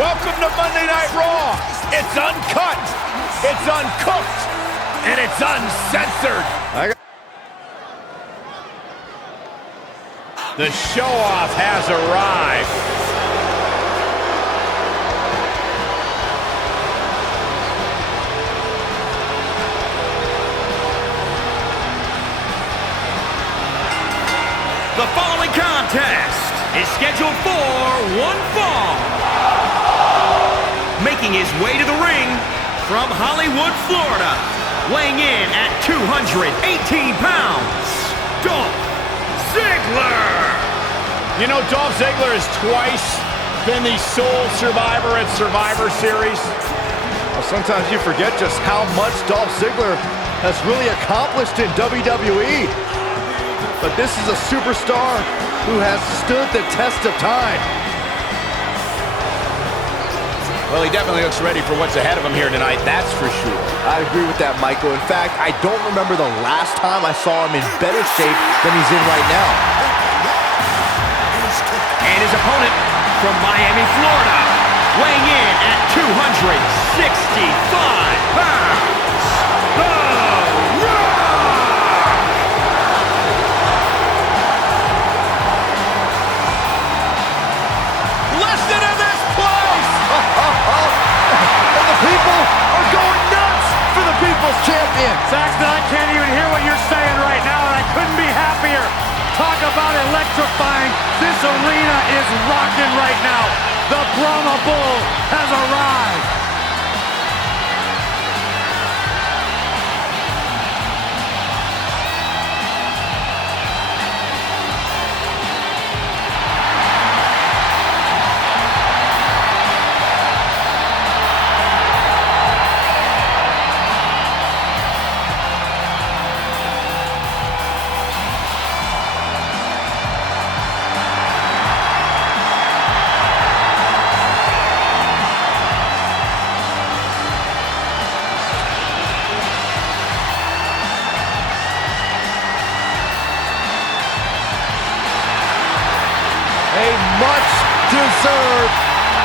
Welcome to Monday Night Raw. It's uncut, it's uncooked, and it's uncensored. The show-off has arrived. The following contest is scheduled for one fall. Making his way to the ring from Hollywood, Florida, weighing in at 218 pounds, Dolph Ziggler. You know, Dolph Ziggler has twice been the sole survivor at Survivor Series. Well, sometimes you forget just how much Dolph Ziggler has really accomplished in WWE. But this is a superstar who has stood the test of time. Well, he definitely looks ready for what's ahead of him here tonight, that's for sure. I agree with that, Michael. In fact, I don't remember the last time I saw him in better shape than he's in right now. And his opponent from Miami, Florida, weighing in at 265 pounds, The Rock! Listen to this place! And the people are going nuts for the People's Champion. Saxton, I can't even hear what you're saying right now, and I couldn't be happier. Talk about electrifying. This arena is rocking right now. The Brahma Bull has arrived. Much-deserved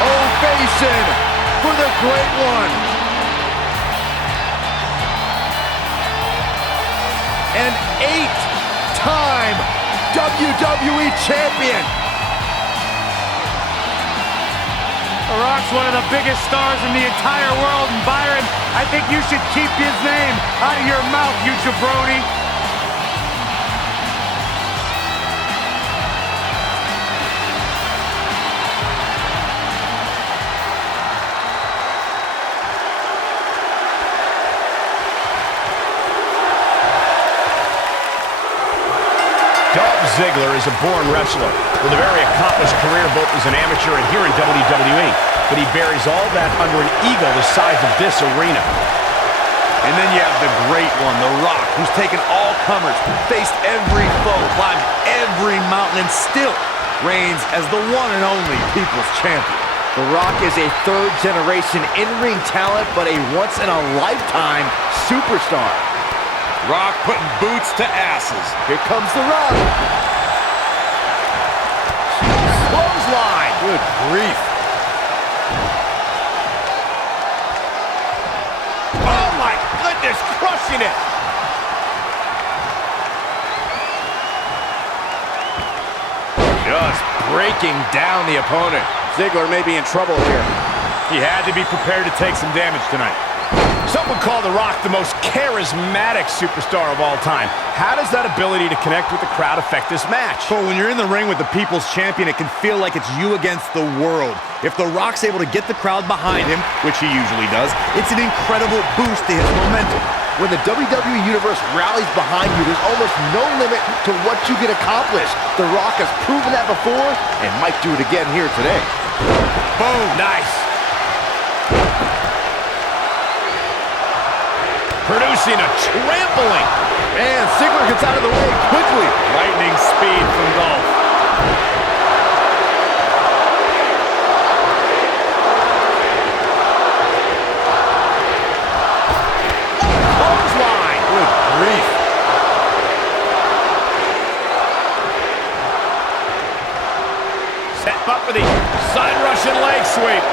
ovation for the Great One. An 8-time WWE Champion. The Rock's one of the biggest stars in the entire world, and Byron, I think you should keep his name out of your mouth, you jabroni. Dolph Ziggler is a born wrestler with a very accomplished career both as an amateur and here in WWE. But he buries all that under an ego the size of this arena. And then you have the Great One, The Rock, who's taken all comers, faced every foe, climbed every mountain, and still reigns as the one and only People's Champion. The Rock is a third-generation in-ring talent, but a once-in-a-lifetime superstar. Rock putting boots to asses. Here comes The Rock. Clothesline. Good grief. Oh my goodness, crushing it. Just breaking down the opponent. Ziggler may be in trouble here. He had to be prepared to take some damage tonight. Some would call The Rock the most charismatic superstar of all time. How does that ability to connect with the crowd affect this match? But when you're in the ring with the People's Champion, it can feel like it's you against the world. If The Rock's able to get the crowd behind him, which he usually does, it's an incredible boost to his momentum. When the WWE Universe rallies behind you, there's almost no limit to what you can accomplish. The Rock has proven that before and might do it again here today. Boom, nice. Producing a trampling. And Ziggler gets out of the way quickly. Lightning speed from Dolph. Clothesline. Good grief. Set up for the side Russian leg sweep.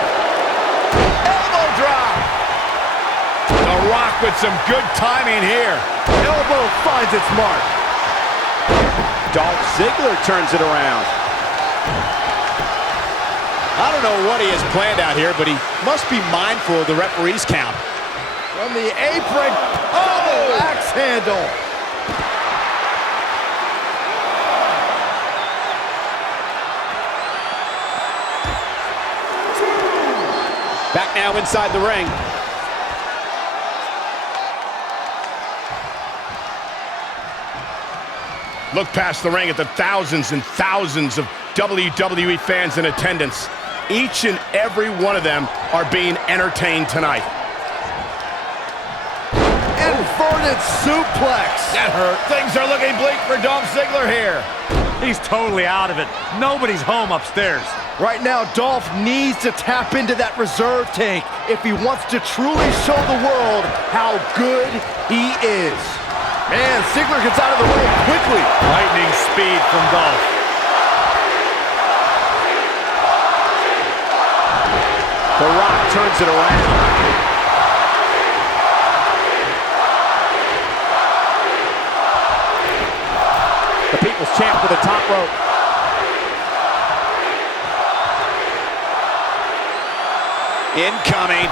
drop. The Rock with some good timing here. Elbow finds its mark. Dolph Ziggler turns it around. I don't know what he has planned out here, but he must be mindful of the referee's count. From the apron. Oh, axe handle. Back now inside the ring. Look past the ring at the thousands and thousands of WWE fans in attendance. Each and every one of them are being entertained tonight. Inverted suplex. That hurt. Things are looking bleak for Dolph Ziggler here. He's totally out of it. Nobody's home upstairs. Right now, Dolph needs to tap into that reserve tank if he wants to truly show the world how good he is. Man, Ziggler gets out of the way quickly. Lightning speed from Dolph. The Rock turns it around. The People's Champ to the top rope. Incoming.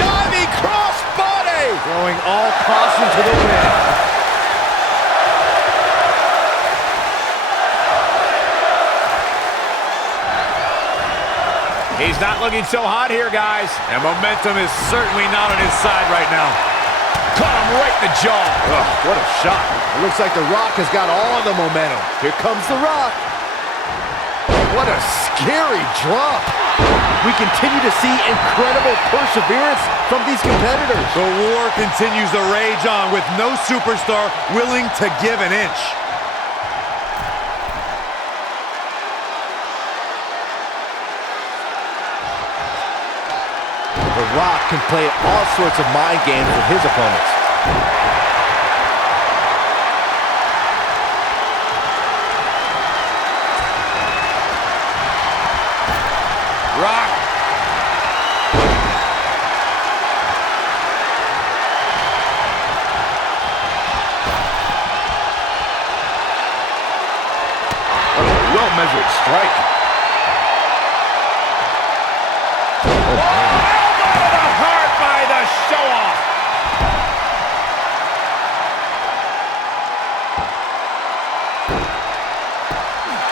Diving crossbody. Throwing all caution to the wind. He's not looking so hot here, guys. And momentum is certainly not on his side right now. Caught him right in the jaw. Oh, what a shot. It looks like The Rock has got all of the momentum. Here comes The Rock. What a scary drop. We continue to see incredible perseverance from these competitors. The war continues to rage on with no superstar willing to give an inch. The Rock can play all sorts of mind games with his opponents. Rock. Well-measured strike.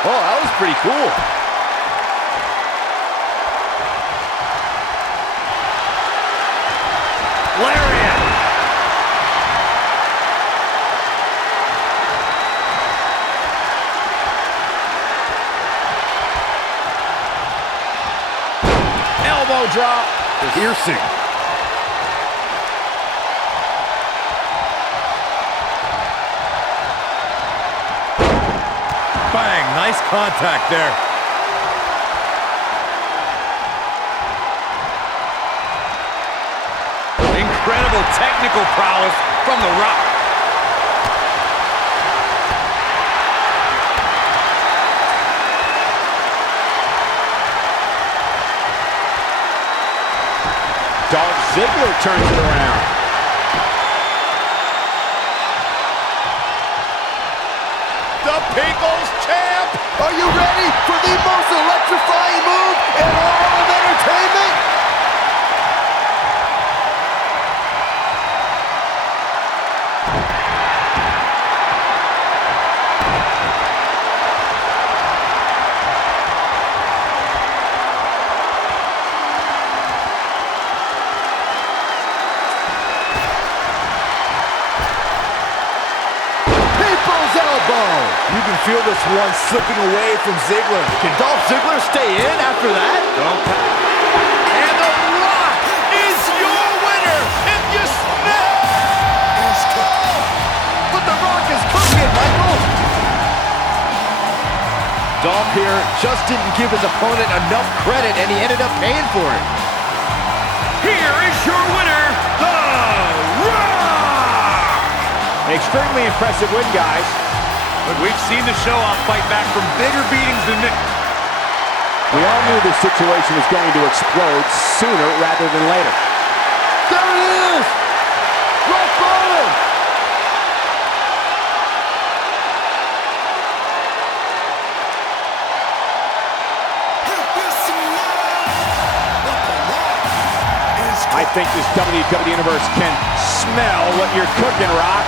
Oh, that was pretty cool. Lariat. Elbow drop. Piercing. Bang, nice contact there. Incredible technical prowess from The Rock. Dolph Ziggler turns it around. The People's Champ! Are you ready for the most electrifying move in all of entertainment? You can feel this one slipping away from Ziggler. Can Dolph Ziggler stay in after that? And The Rock is your winner if you smell. But The Rock is cooking, Michael. Dolph here just didn't give his opponent enough credit, and he ended up paying for it. Here is your winner, The Rock! An extremely impressive win, guys. But we've seen the show-off fight back from bigger beatings than this. We all knew this situation was going to explode sooner rather than later. There it is! Rock bottom! I think this WWE Universe can smell what you're cooking, Rock.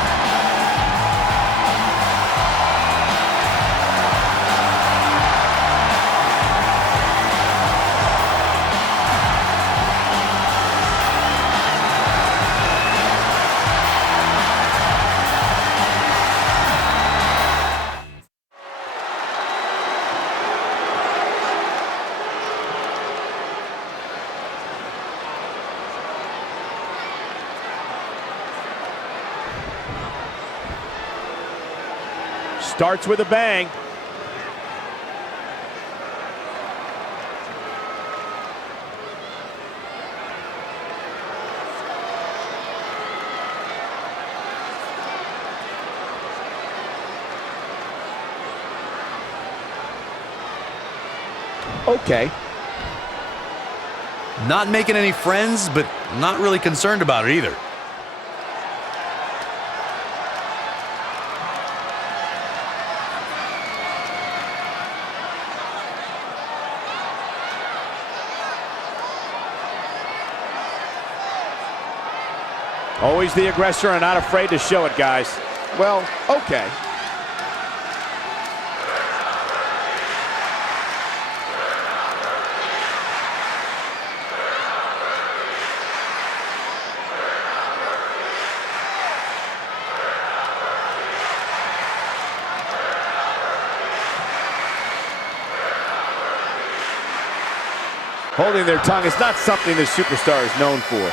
Starts with a bang. Okay. Not making any friends, but not really concerned about it either. Always the aggressor and not afraid to show it, guys. Well, okay. Holding their tongue is not something the superstar is known for.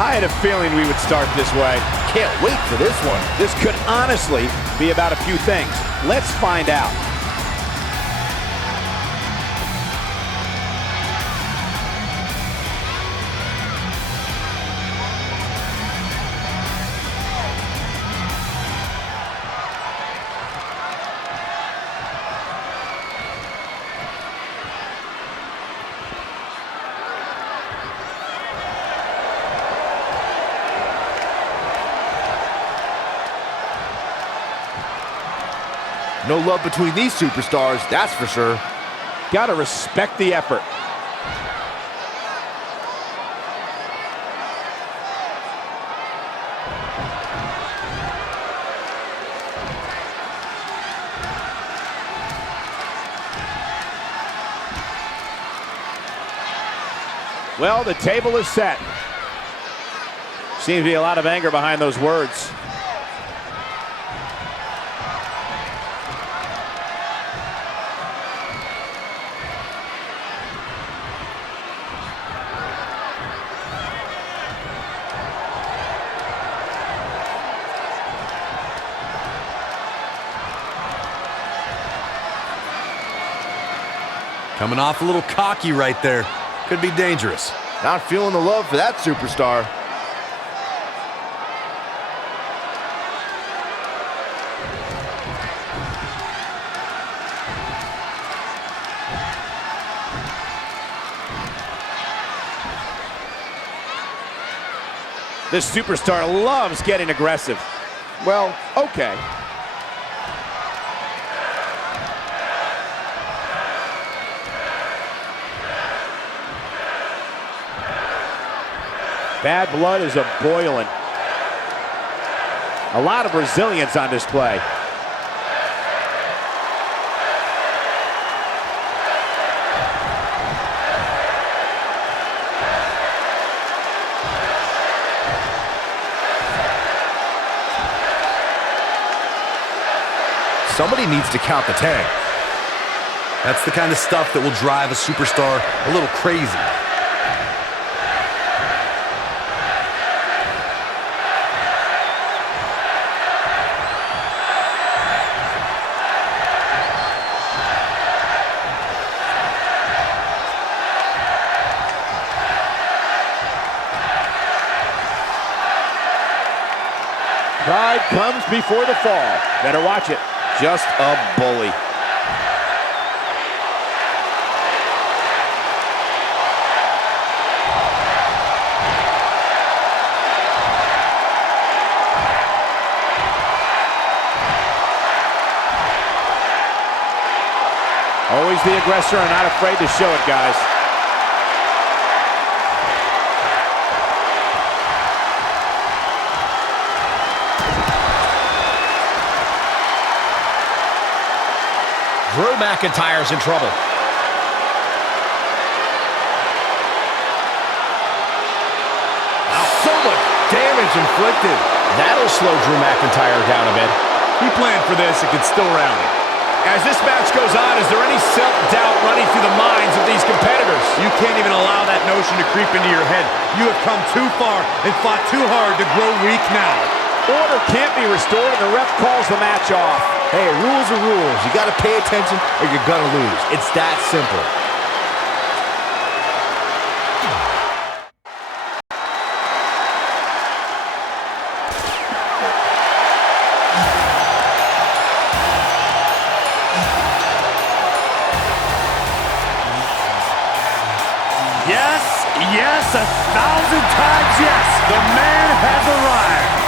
I had a feeling we would start this way. Can't wait for this one. This could honestly be about a few things. Let's find out. No love between these superstars, that's for sure. Gotta respect the effort. Well, the table is set. Seems to be a lot of anger behind those words. Coming off a little cocky right there. Could be dangerous. Not feeling the love for that superstar. This superstar loves getting aggressive. Well, okay. Bad blood is a-boiling. A lot of resilience on display. Somebody needs to count the 10. That's the kind of stuff that will drive a superstar a little crazy. comes before the fall. Better watch it. Just a bully. Always the aggressor and not afraid to show it, guys. Drew McIntyre's in trouble. So much damage inflicted. That'll slow Drew McIntyre down a bit. He planned for this and could still rally. As this match goes on, is there any self-doubt running through the minds of these competitors? You can't even allow that notion to creep into your head. You have come too far and fought too hard to grow weak now. Order can't be restored, and the ref calls the match off. Hey, rules are rules. You got to pay attention or you're going to lose. It's that simple. Yes, yes, 1,000 times yes. The man has arrived.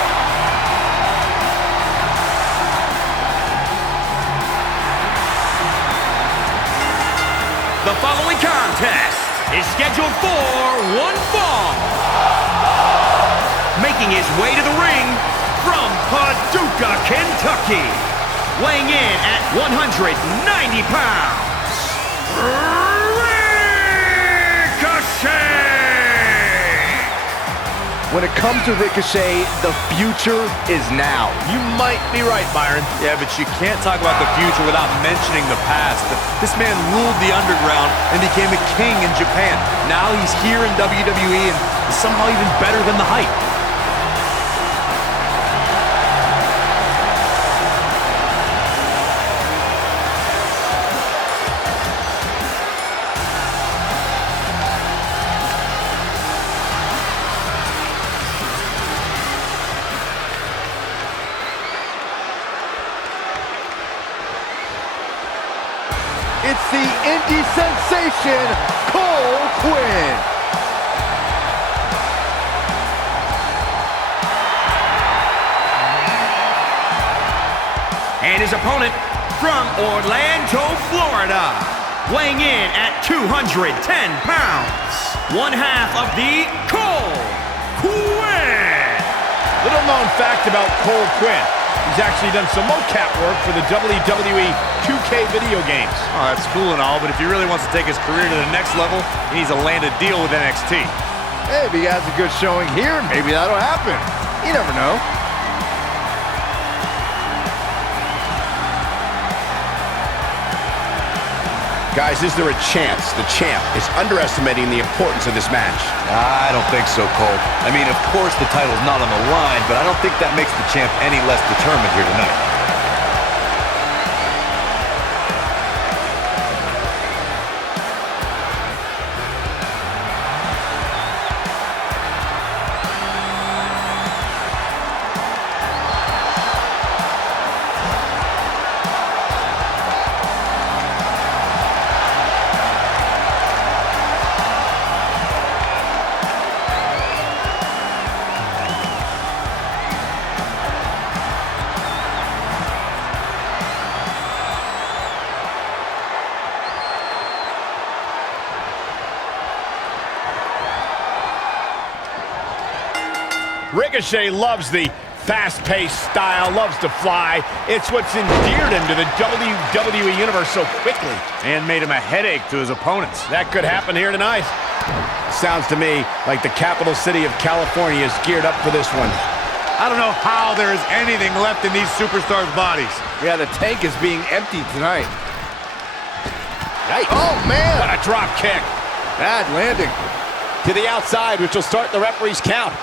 The following contest is scheduled for one fall. Making his way to the ring from Paducah, Kentucky. Weighing in at 190 pounds. When it comes to Ricochet, the future is now. You might be right, Byron. Yeah, but you can't talk about the future without mentioning the past. This man ruled the underground and became a king in Japan. Now he's here in WWE and is somehow even better than the hype. It's the indie sensation, Cole Quinn. And his opponent from Orlando, Florida. Weighing in at 210 pounds. One half of the Cole Quinn. Little known fact about Cole Quinn. He's actually done some mocap work for the WWE 2K video games. Oh, that's cool and all, but if he really wants to take his career to the next level, he needs to land a deal with NXT. Hey, if he has a good showing here, maybe that'll happen. You never know. Guys, is there a chance the champ is underestimating the importance of this match? I don't think so, Cole. I mean, of course the title's not on the line, but I don't think that makes the champ any less determined here tonight. Ricochet loves the fast-paced style, loves to fly. It's what's endeared him to the WWE Universe so quickly. And made him a headache to his opponents. That could happen here tonight. Sounds to me like the capital city of California is geared up for this one. I don't know how there is anything left in these superstars' bodies. Yeah, the tank is being emptied tonight. Yikes. Oh, man. What a drop kick. Bad landing. To the outside, which will start the referee's count.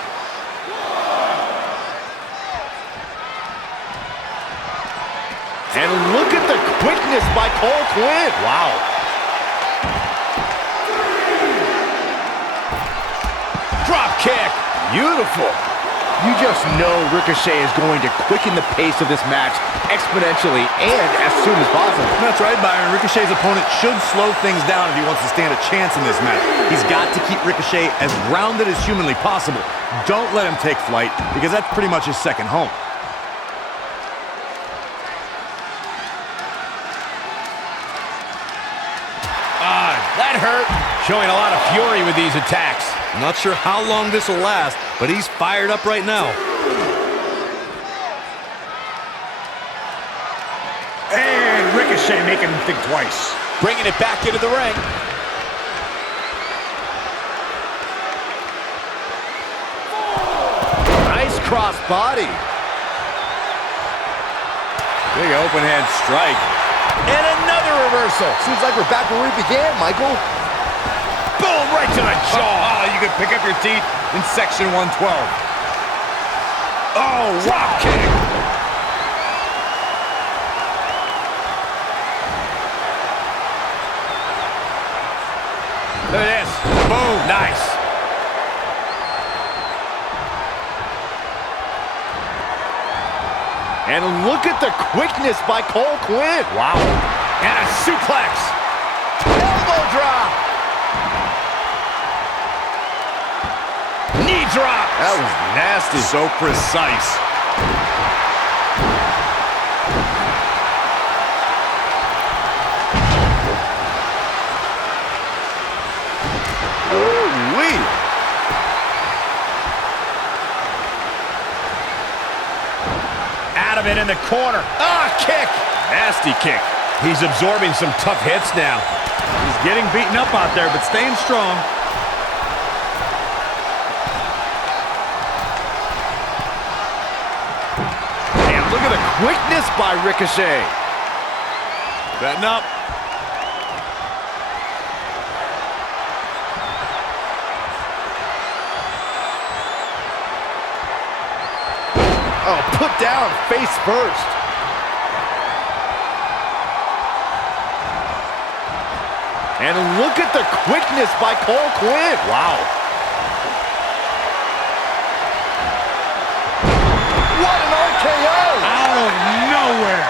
And look at the quickness by Cole Quinn. Wow. Drop kick. Beautiful. You just know Ricochet is going to quicken the pace of this match exponentially and as soon as possible. That's right, Byron. Ricochet's opponent should slow things down if he wants to stand a chance in this match. He's got to keep Ricochet as grounded as humanly possible. Don't let him take flight, because that's pretty much his second home. That hurt. Showing a lot of fury with these attacks. Not sure how long this will last, but he's fired up right now. And Ricochet making him think twice. Bringing it back into the ring. Nice cross body. Big open hand strike. And another reversal. Seems like we're back where we began, Michael. Boom, right to the jaw. Oh, you could pick up your teeth in section 112. Oh, drop kick. Look at this. Boom, nice. And look at the quickness by Cole Quinn. Wow. And a suplex. Elbow drop. Knee drop. That was nasty. So precise. Ooh-wee. Out of it in the corner. Ah, kick. Nasty kick. He's absorbing some tough hits now. He's getting beaten up out there, but staying strong. And look at the quickness by Ricochet. Setting up. Oh, put down face first. And look at the quickness by Cole Quinn. Wow. What an RKO. Out of nowhere.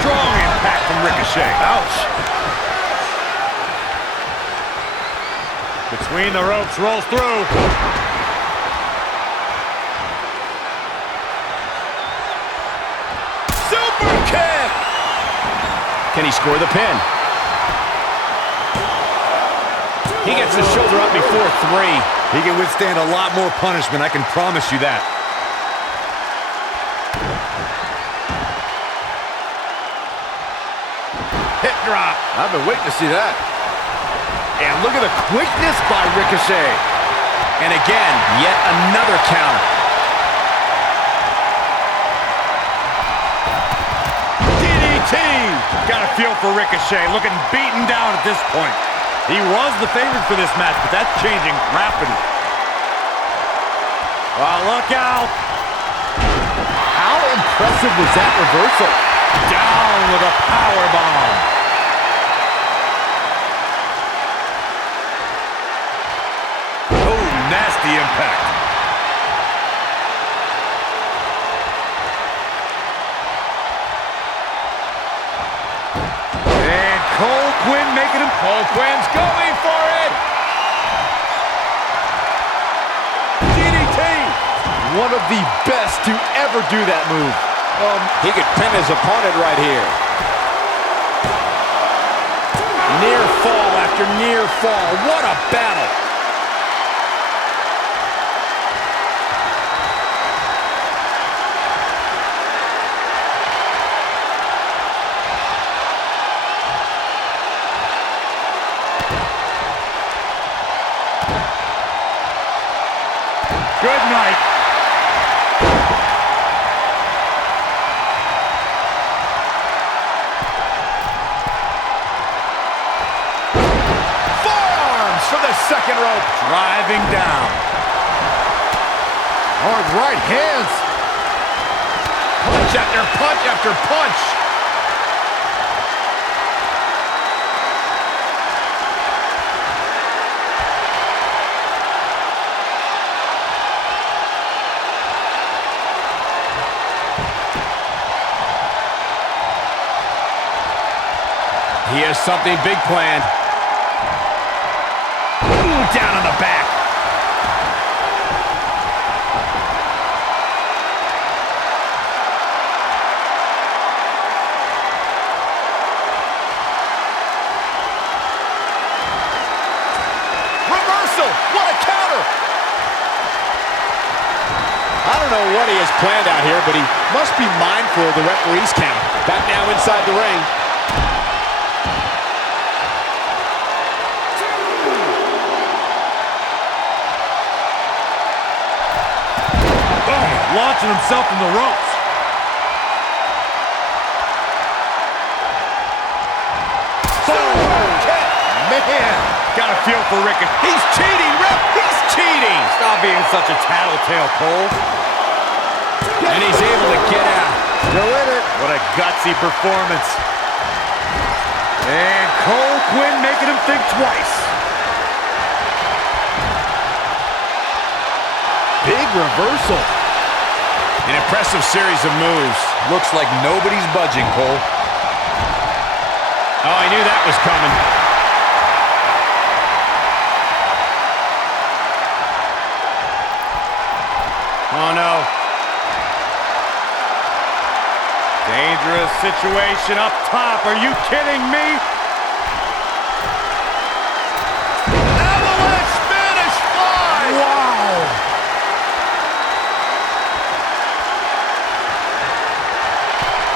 Strong impact from Ricochet. Ouch. Between the ropes, rolls through. Super kick. Can he score the pin? He gets the shoulder up before 3. He can withstand a lot more punishment, I can promise you that. Hip drop. I've been waiting to see that. And look at the quickness by Ricochet. And again, yet another counter. DDT. Got a feel for Ricochet, looking beaten down at this point. He was the favorite for this match, but that's changing rapidly. Oh, look out. How impressive was that reversal? Down with a powerbomb. Oh, nasty impact. And Cole Quinn making him. Cole Quinn's going for it. DDT. One of the best to ever do that move. He could pin his opponent right here. Near fall after near fall. What a battle. Good night. Forearms for the second rope. Driving down. Hard right hands. Punch after punch after punch. He has something big planned. Ooh, down on the back. Reversal! What a counter! I don't know what he has planned out here, but he must be mindful of the referee's count. Back now inside the ring. Launching himself in the ropes. Man, Got a feel for Ricochet. He's cheating, ref! He's cheating! Stop being such a tattletale, Cole. And he's able to get out. still in it. What a gutsy performance. And Cole Quinn making him think twice. Big reversal. An impressive series of moves. Looks like nobody's budging, Cole. Oh, I knew that was coming. Oh, no. Dangerous situation up top. Are you kidding me? Avalanche Spanish fly. Wow.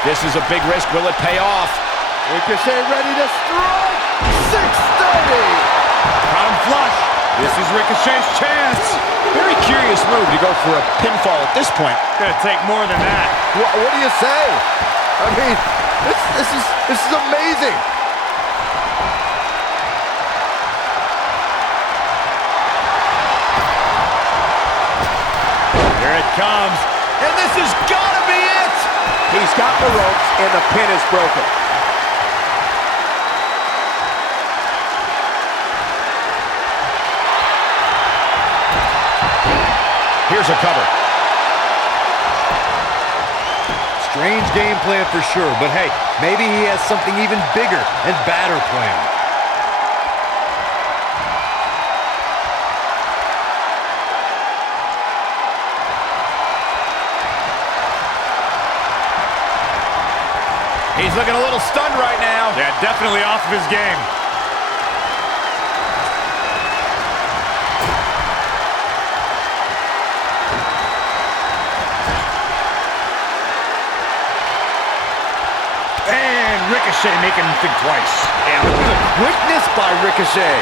This is a big risk. Will it pay off? Ricochet ready to strike. 630. Got him flush. This is Ricochet's chance. Very curious move to go for a pinfall at this point. Gonna take more than that. What do you say? I mean, this is amazing. Here it comes. And this has got to be it. He's got the ropes and the pin is broken. Here's a cover. Strange game plan for sure, but hey, maybe he has something even bigger and badder planned. He's looking a little stunned right now. Yeah, definitely off of his game. And Ricochet making him think twice. And look at the quickness by Ricochet.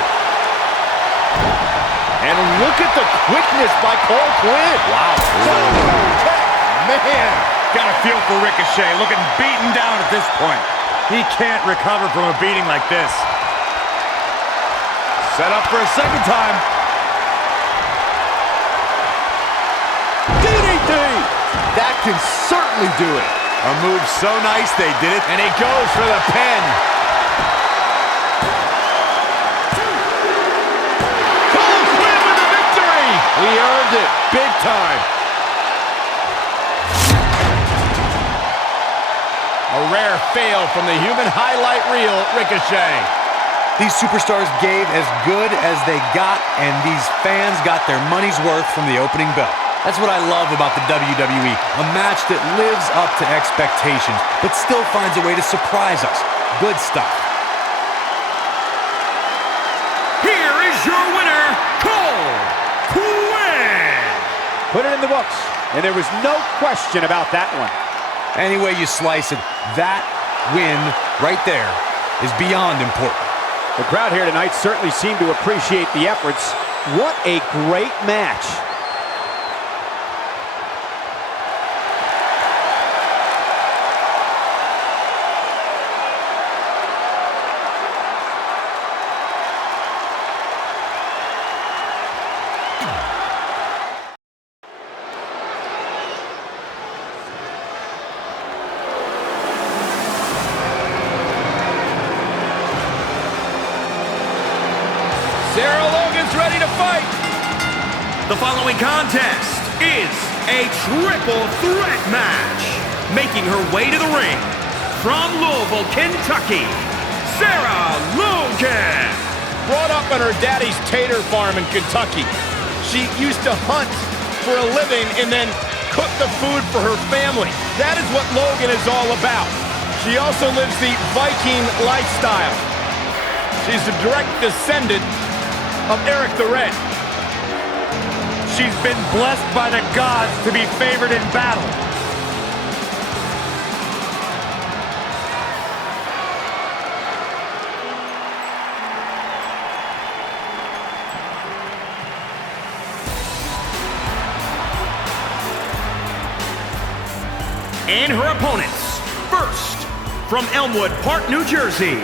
And look at the quickness by Cole Quinn. Wow. Man. Got a feel for Ricochet, looking beaten down at this point. He can't recover from a beating like this. Set up for a second time. DDT. That can certainly do it. A move so nice they did it. And he goes for the pin. Cole Quinn with the victory. He earned it big time. A rare fail from the human highlight reel, Ricochet. These superstars gave as good as they got, and these fans got their money's worth from the opening bell. That's what I love about the WWE, a match that lives up to expectations, but still finds a way to surprise us. Good stuff. Here is your winner, Cole Quinn. Put it in the books, and there was no question about that one. Any way you slice it, that win right there is beyond important. The crowd here tonight certainly seemed to appreciate the efforts. What a great match. Ready to fight. The following contest is a triple threat match. Making her way to the ring from Louisville, Kentucky, Logan. Brought up on her daddy's tater farm in Kentucky. She used to hunt for a living and then cook the food for her family. That is what Logan is all about. She also lives the Viking lifestyle. She's a direct descendant of Eric the Red. She's been blessed by the gods to be favored in battle. And her opponents, first, from Elmwood Park, New Jersey,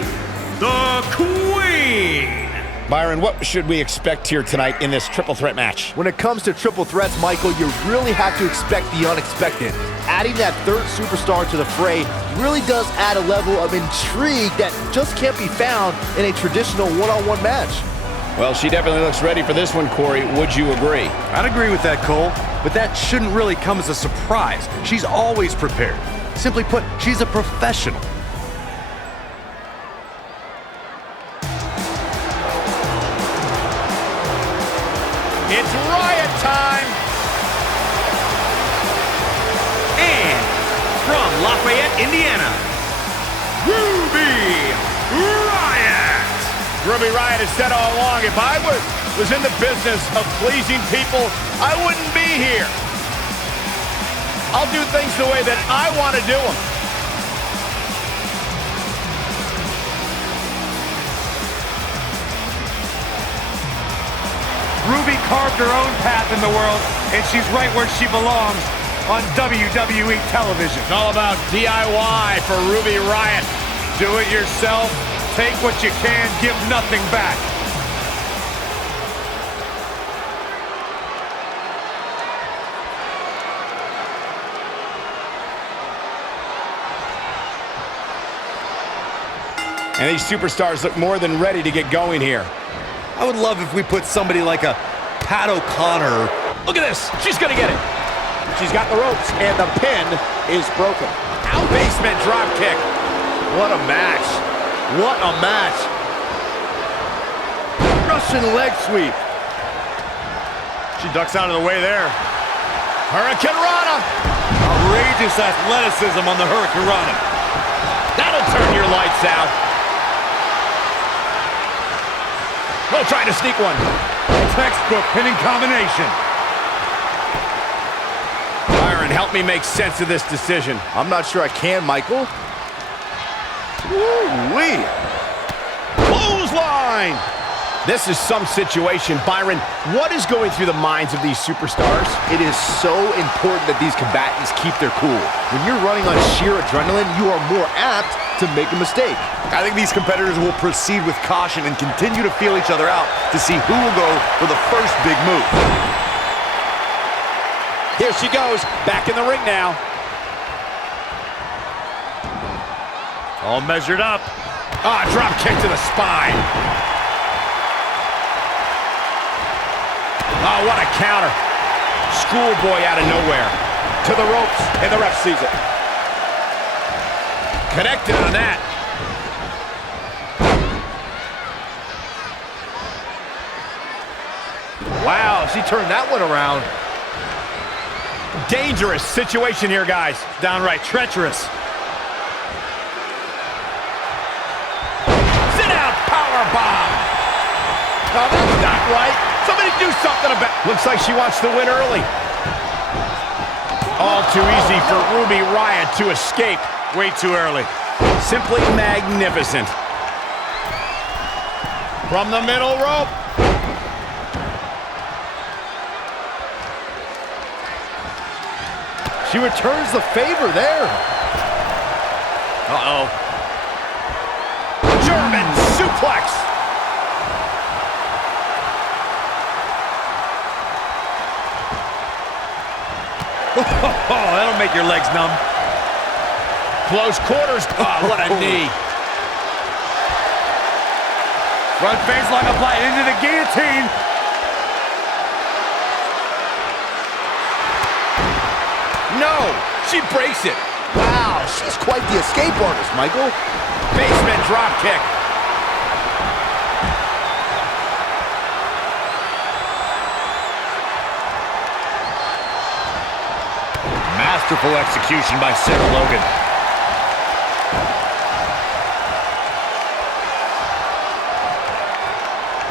the Queen. Byron, what should we expect here tonight in this triple threat match? When it comes to triple threats, Michael, you really have to expect the unexpected. Adding that third superstar to the fray really does add a level of intrigue that just can't be found in a traditional one-on-one match. Well, she definitely looks ready for this one, Corey. Would you agree? I'd agree with that, Cole, but that shouldn't really come as a surprise. She's always prepared. Simply put, she's a professional. It's riot time! And from Lafayette, Indiana, Ruby Riott. Ruby Riott has said all along, if I was in the business of pleasing people, I wouldn't be here. I'll do things the way that I want to do them. Ruby carved her own path in the world, and she's right where she belongs on WWE television. It's all about DIY for Ruby Riott. Do it yourself, take what you can, give nothing back. And these superstars look more than ready to get going here. I would love if we put somebody like a Pat O'Connor. Look at this. She's going to get it. She's got the ropes, and the pin is broken. Out basement drop kick. What a match. What a match. Russian leg sweep. She ducks out of the way there. Hurricane Rana. Outrageous athleticism on the Hurricane Rana. That'll turn your lights out. Oh, trying to sneak one. Textbook pinning combination. Byron, help me make sense of this decision. I'm not sure I can, Michael. Woo-wee. Clothesline! This is some situation. Byron, what is going through the minds of these superstars? It is so important that these combatants keep their cool. When you're running on sheer adrenaline, you are more apt to make a mistake. I think these competitors will proceed with caution and continue to feel each other out to see who will go for the first big move. Here she goes, back in the ring now. All measured up. Ah, drop kick to the spine. Oh, what a counter. Schoolboy out of nowhere. To the ropes, and the ref sees it. Connected on that. Wow, she turned that one around. Dangerous situation here, guys. Downright treacherous. Sit down, powerbomb. Oh, that's not right. Somebody do something about it. Looks like she wants to win early. All too easy for Ruby Riott to escape. Way too early. Simply magnificent. From the middle rope. She returns the favor there. Uh-oh. German suplex. Oh, that'll make your legs numb. Close quarters. Oh, what a knee. Front face lock applied into the guillotine. No, she breaks it. Wow, she's quite the escape artist, Michael. Basement drop kick. Masterful execution by Sarah Logan.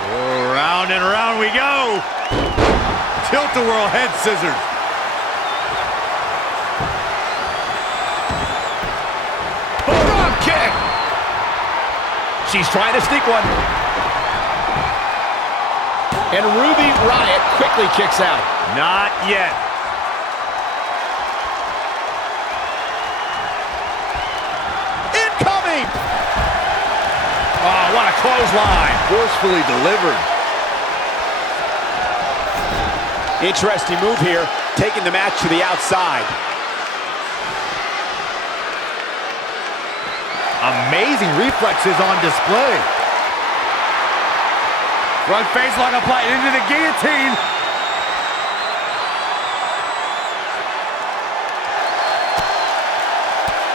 Oh, round and round we go. Tilt-a-whirl head scissors. Drop kick. She's trying to sneak one. And Ruby Riott quickly kicks out. Not yet. Incoming! Oh, what a clothesline. Forcefully delivered. Interesting move here, taking the match to the outside. Amazing reflexes on display. Front face lock applied into the guillotine.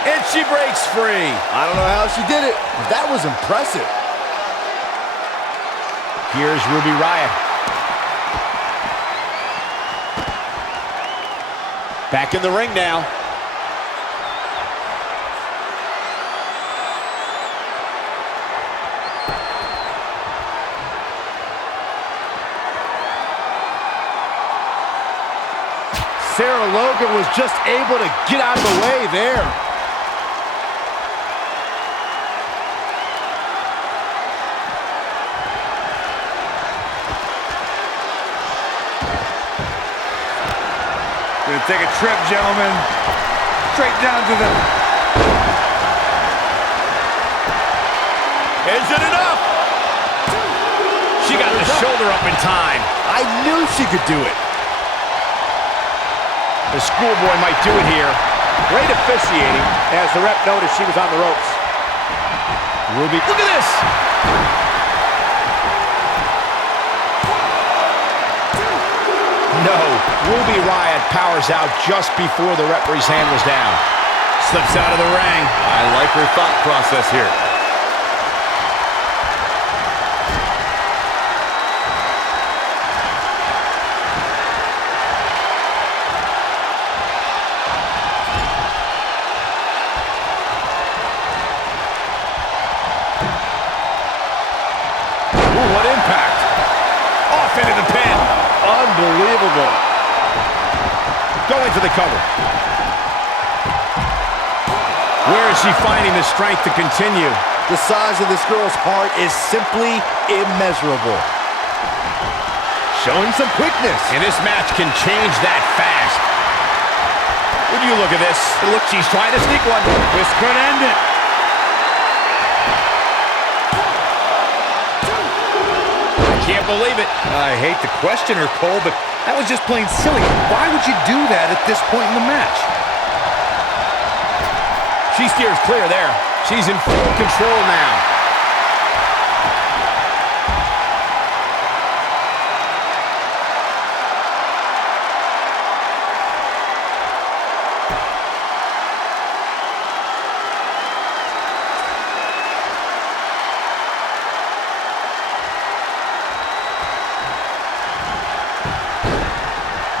And she breaks free. I don't know how she did it, but that was impressive. Here's Ruby Riott. Back in the ring now. Sarah Logan was just able to get out of the way there. Gonna take a trip, gentlemen. Straight down to the... Is it enough? She got the shoulder up in time. I knew she could do it. The schoolboy might do it here. Great officiating as the ref noticed she was on the ropes. Ruby, look at this! No, Ruby Riott powers out just before the referee's hand was down. Slips out of the ring. I like her thought process here. Ooh, what impact! Off into the pin. Unbelievable. Going for the cover. Where is she finding the strength to continue? The size of this girl's heart is simply immeasurable. Showing some quickness. And this match can change that fast. Would you look at this? Look, she's trying to sneak one. This could end it. Can't believe it. I hate to question her, Cole, but that was just plain silly. Why would you do that at this point in the match? She steers clear there. She's in full control now.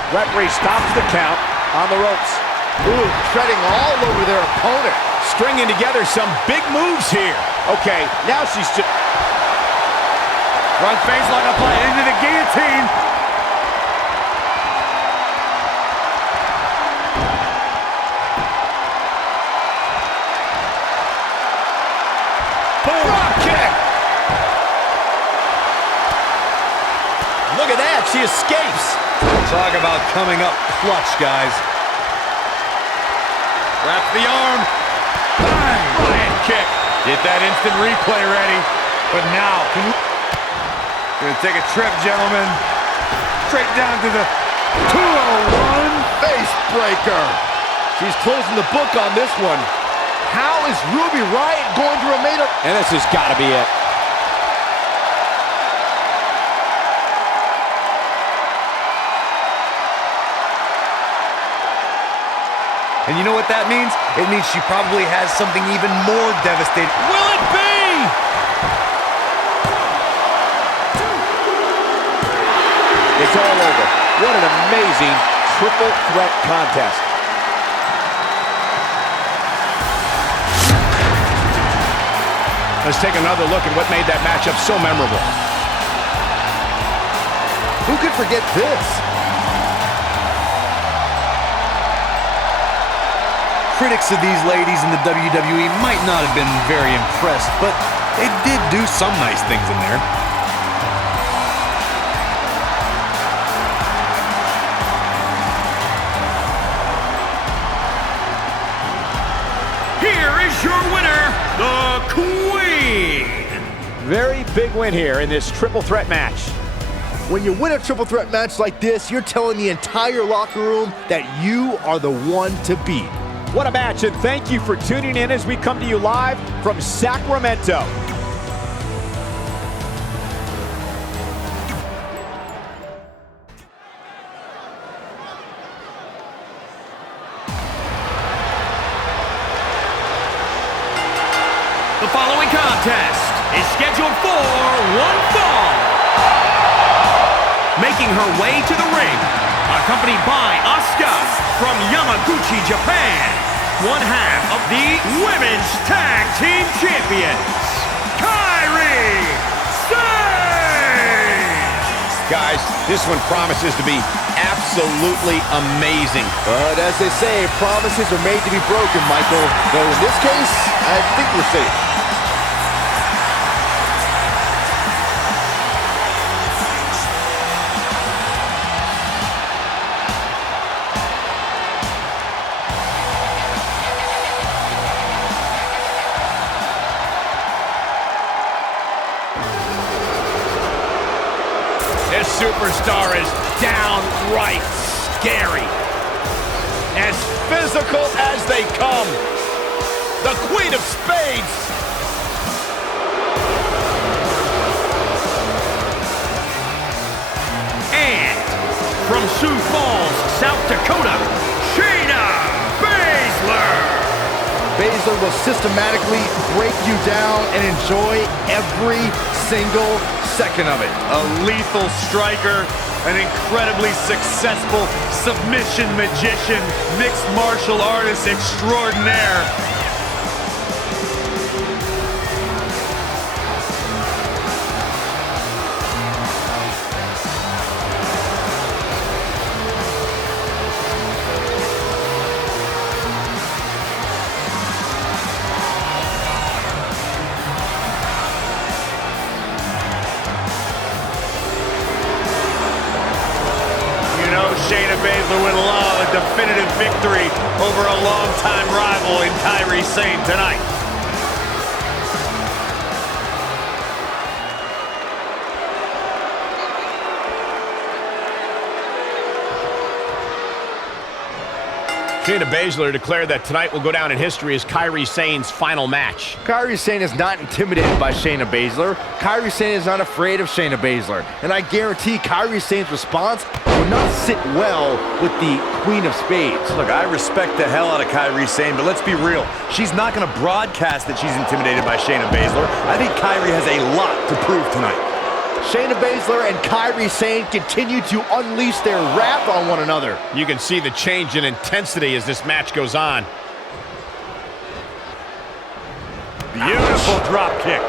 Referee stops the count on the ropes. Ooh, treading all over their opponent. Stringing together some big moves here. Okay, now she's just... Front face lock applied into the guillotine. Boom! Drop kick! Look at that, she escapes. Talk about coming up clutch, guys. Wrap the arm. Bang! Flying kick. Get that instant replay ready. But now, gonna take a trip, gentlemen. Straight down to the 201 Face breaker. She's closing the book on this one. How is Ruby Riott going to remain up? And this has got to be it. And you know what that means? It means she probably has something even more devastating. Will it be? It's all over. What an amazing triple threat contest. Let's take another look at what made that matchup so memorable. Who could forget this? Critics of these ladies in the WWE might not have been very impressed, but they did do some nice things in there. Here is your winner, the Queen. Very big win here in this triple threat match. When you win a triple threat match like this, you're telling the entire locker room that you are the one to beat. What a match, and thank you for tuning in as we come to you live from Sacramento. The following contest is scheduled for one fall. Making her way to the ring, accompanied by Asuka from Yamaguchi, Japan, one half of the Women's Tag Team Champions, Kairi Sane! Guys, this one promises to be absolutely amazing. But as they say, promises are made to be broken, Michael. Though in this case, I think we're safe. This superstar is downright scary. As physical as they come. The Queen of Spades. And from Sioux Falls, South Dakota, Chyna Baszler. Baszler will systematically break you down and enjoy every single second of it. A lethal striker, an incredibly successful submission magician, mixed martial artist extraordinaire. Shayna Baszler would love a definitive victory over a longtime rival in Kairi Sane tonight. Shayna Baszler declared that tonight will go down in history as Kairi Sane's final match. Kairi Sane is not intimidated by Shayna Baszler. Kairi Sane is not afraid of Shayna Baszler. And I guarantee Kairi Sane's response will not sit well with the Queen of Spades. Look, I respect the hell out of Kairi Sane, but let's be real. She's not going to broadcast that she's intimidated by Shayna Baszler. I think Kairi has a lot to prove tonight. Shayna Baszler and Kairi Sane continue to unleash their wrath on one another. You can see the change in intensity as this match goes on. Beautiful drop kick.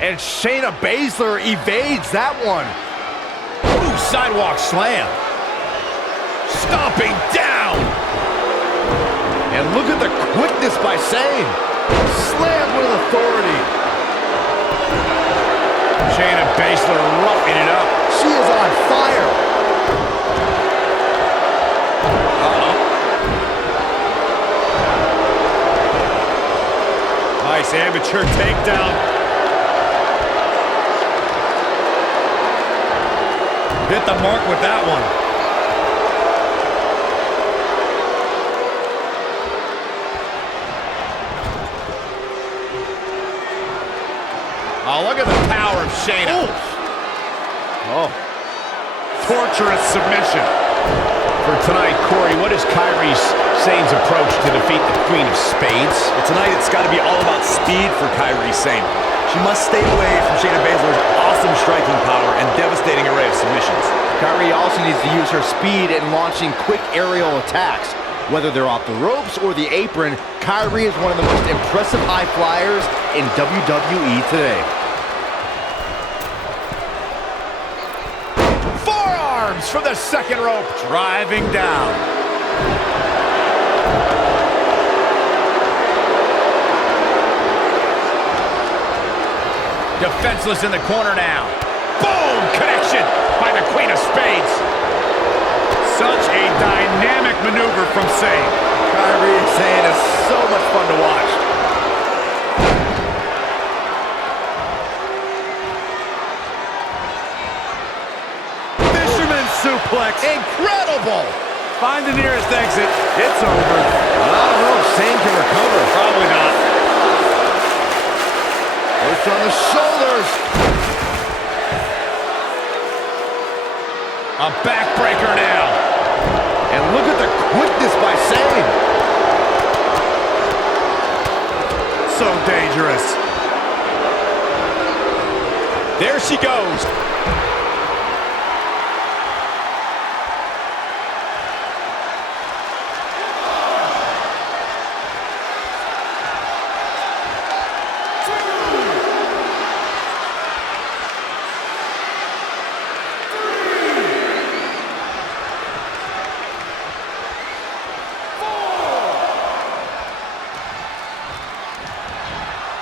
And Shayna Baszler evades that one. Ooh, sidewalk slam. Stomping down. And look at the quickness by Sane. Slam with authority. Shayna Baszler roughing it up. She is on fire. Nice amateur takedown. Hit the mark with that one. Oh, look at the power of Shayna. Oh. Torturous submission. For tonight, Corey, what is Kairi Sane's approach to defeat the Queen of Spades? Well, tonight it's got to be all about speed for Kairi Sane. She must stay away from Shayna Baszler's awesome striking power and devastating array of submissions. Kyrie also needs to use her speed in launching quick aerial attacks. Whether they're off the ropes or the apron, Kyrie is one of the most impressive high flyers in WWE today. Forearms from the second rope. Driving down. Defenseless in the corner now. Boom! Connection by the Queen of Spades. Such a dynamic maneuver from Sane. Kyrie Sane is so much fun to watch. Fisherman suplex. Incredible! Find the nearest exit. It's over. I don't know if Sane can recover. Probably not. Push on the shoulders. A backbreaker now. And look at the quickness by Sane. So dangerous. There she goes.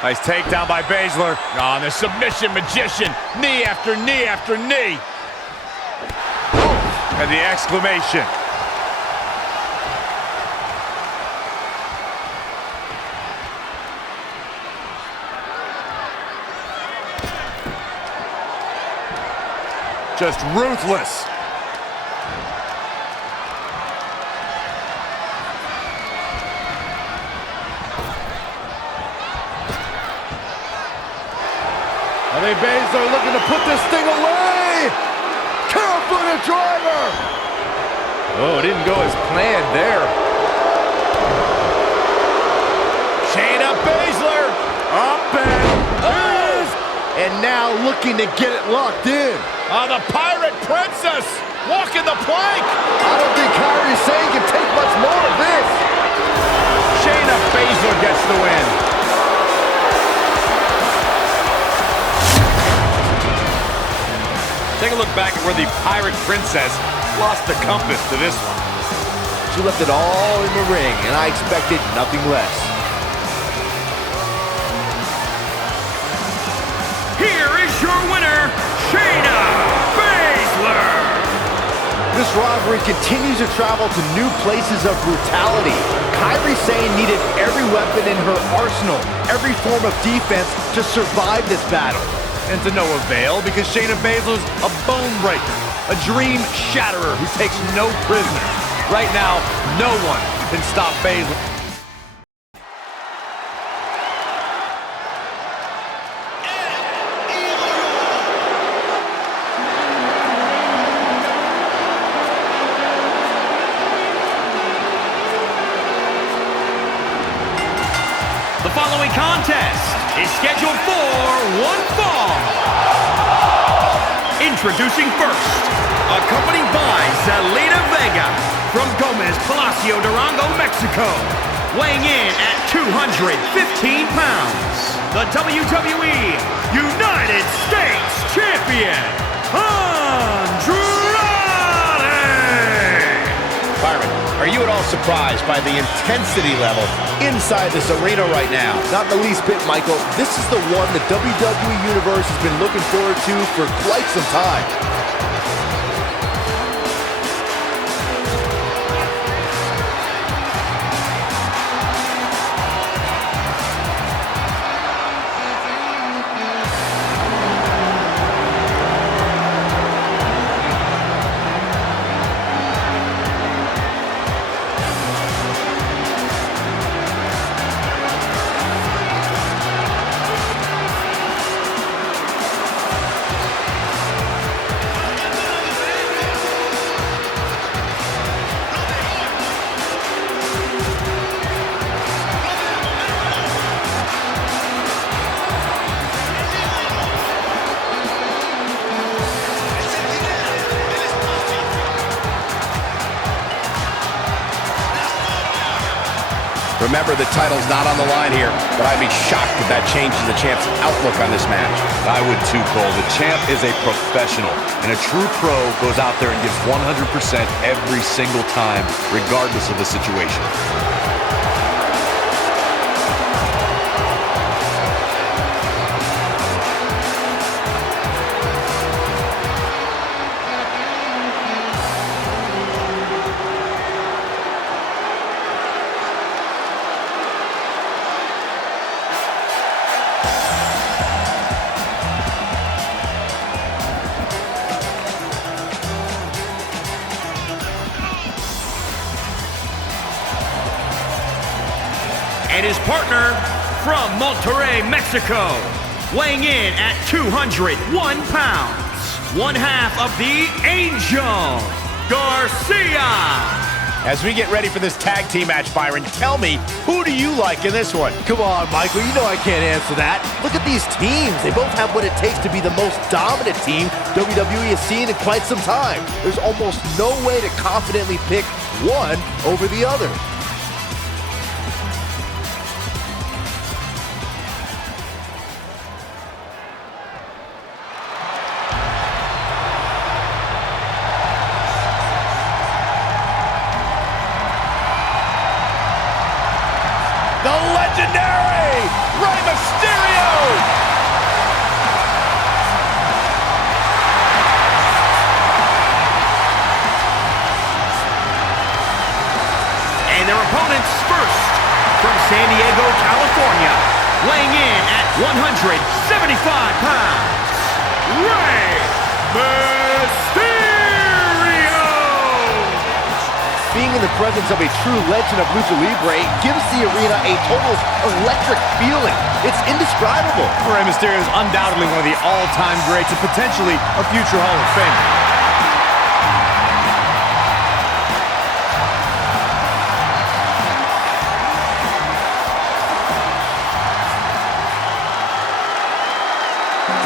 Nice takedown by Baszler. On the submission magician. Knee after knee after knee. And the exclamation. Just ruthless. I think Baszler looking to put this thing away. Careful the driver. Oh, it didn't go as planned there. Chyna Baszler. Up and now looking to get it locked in. The Pirate Princess walking the plank. I don't think Kyrie Sane can take much more of this. Chyna Baszler gets the win. Take a look back at where the Pirate Princess lost the compass to this one. She left it all in the ring, and I expected nothing less. Here is your winner, Chyna Baszler. This rivalry continues to travel to new places of brutality. Kyrie Sane needed every weapon in her arsenal, every form of defense to survive this battle. And to no avail, because Chyna Baszler's a bone breaker, a dream shatterer who takes no prisoners. Right now, no one can stop Baszler. The following contest is scheduled for one fall. Introducing first, accompanied by Zelina Vega from Gomez Palacio Durango, Mexico, weighing in at 215 pounds, the WWE United States Champion, Andrade! Byron, are you at all surprised by the intensity level inside this arena right now? Not the least bit, Michael. This is the one the WWE Universe has been looking forward to for quite some time. Remember, the title's not on the line here, but I'd be shocked if that changes the champ's outlook on this match. I would too, Cole. The champ is a professional, and a true pro goes out there and gives 100% every single time, regardless of the situation. And his partner from Monterrey, Mexico, weighing in at 201 pounds, one half of the Angel Garcia. As we get ready for this tag team match, Byron, tell me, who do you like in this one? Come on, Michael, you know I can't answer that. Look at these teams. They both have what it takes to be the most dominant team WWE has seen in quite some time. There's almost no way to confidently pick one over the other. The legendary Rey Mysterio! And their opponents first, from San Diego, California, weighing in at 175 pounds, Rey Mysterio! Being in the presence of a true legend of Lucha Libre gives the arena a total electric feeling. It's indescribable. Rey Mysterio is undoubtedly one of the all-time greats and potentially a future Hall of Famer.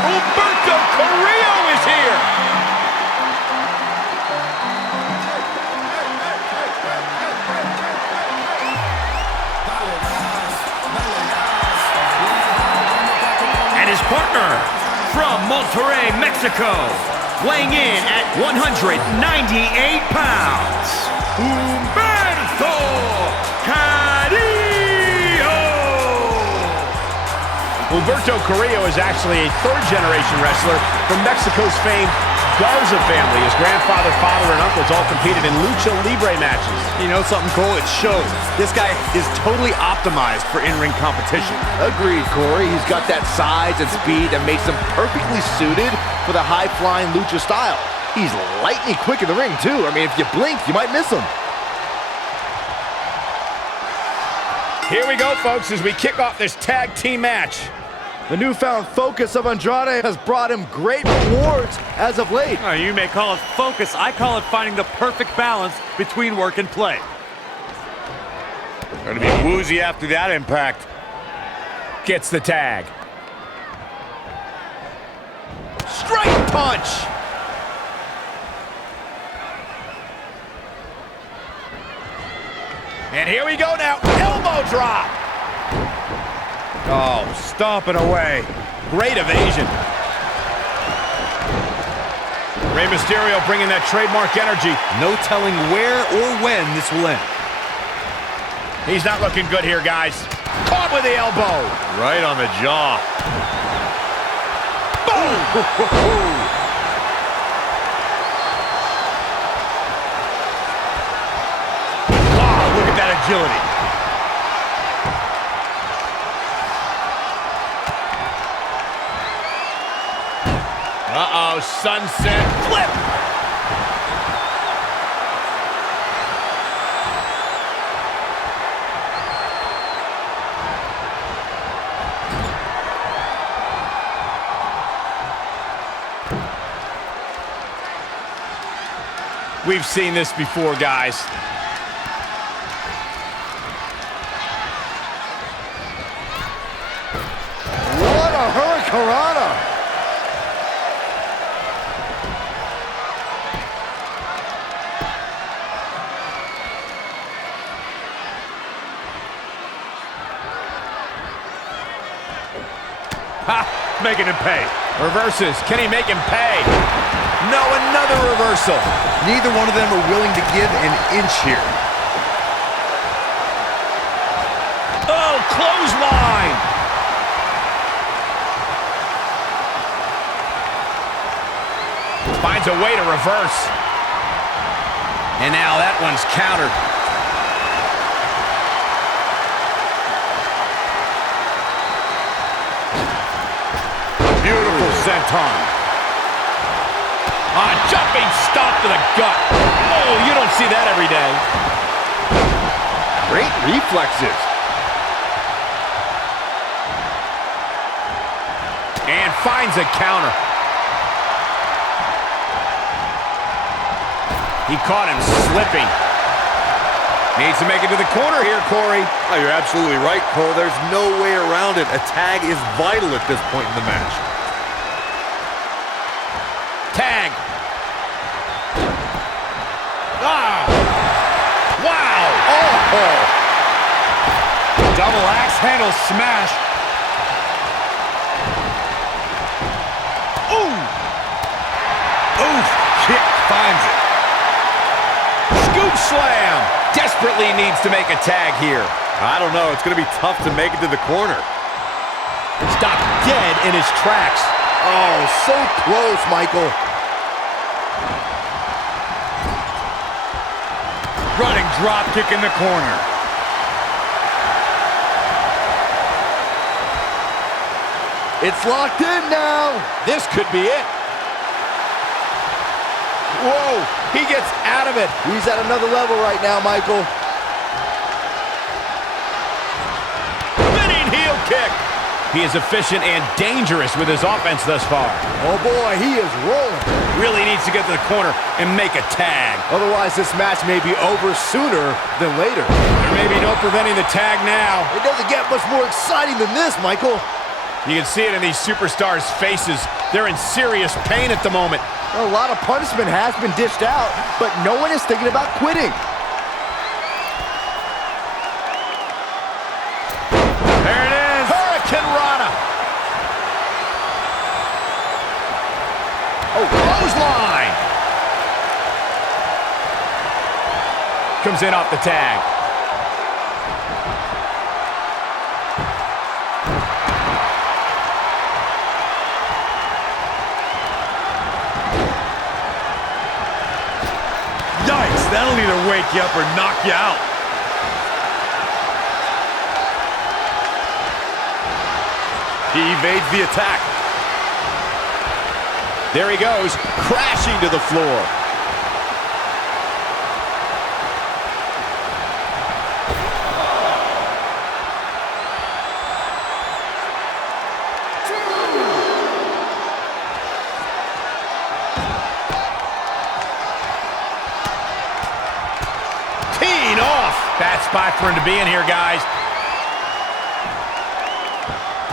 Humberto Carrillo is here! And his partner from Monterrey, Mexico, weighing in at 198 pounds, Humberto Carrillo. Humberto Carrillo is actually a third-generation wrestler from Mexico's famed Garza family. His grandfather, father, and uncles all competed in Lucha Libre matches. You know something, Cole? It shows. This guy is totally optimized for in-ring competition. Agreed, Corey. He's got that size and speed that makes him perfectly suited for the high-flying lucha style. He's lightning quick in the ring, too. I mean, if you blink, you might miss him. Here we go, folks, as we kick off this tag team match. The newfound focus of Andrade has brought him great rewards as of late. You may call it focus. I call it finding the perfect balance between work and play. Going to be woozy after that impact. Gets the tag. Straight punch! And here we go now, elbow drop! Oh, stomping away. Great evasion. Rey Mysterio bringing that trademark energy. No telling where or when this will end. He's not looking good here, guys. Caught with the elbow. Right on the jaw. Boom! Wow, look at that agility. Uh-oh, sunset flip! We've seen this before, guys. What a hurricanrana! Ha! Making him pay. Reverses. Can he make him pay? No, another reversal. Neither one of them are willing to give an inch here. Oh, clothesline. Finds a way to reverse. And now that one's countered. Beautiful senton. Jumping stomp to the gut. Oh, you don't see that every day. Great reflexes. And finds a counter. He caught him slipping. Needs to make it to the corner here, Corey. Oh, you're absolutely right, Cole. There's no way around it. A tag is vital at this point in the match. Tag. Ah! Wow! Oh! Double axe handle smash. Ooh! Oof! Kick finds it. Scoop slam! Desperately needs to make a tag here. I don't know. It's going to be tough to make it to the corner. Stopped dead in his tracks. Oh, so close, Michael. Running drop kick in the corner. It's locked in now. This could be it. Whoa, he gets out of it. He's at another level right now, Michael. Spinning heel kick. He is efficient and dangerous with his offense thus far. Oh boy, he is rolling. Really needs to get to the corner and make a tag. Otherwise, this match may be over sooner than later. There may be no preventing the tag now. It doesn't get much more exciting than this, Michael. You can see it in these superstars' faces. They're in serious pain at the moment. A lot of punishment has been dished out, but no one is thinking about quitting. There it is. Hurricane Rana. Oh, clothesline. Comes in off the tag. Yikes, that'll either wake you up or knock you out. He evades the attack. There he goes, crashing to the floor. Bad spot for him to be in here, guys.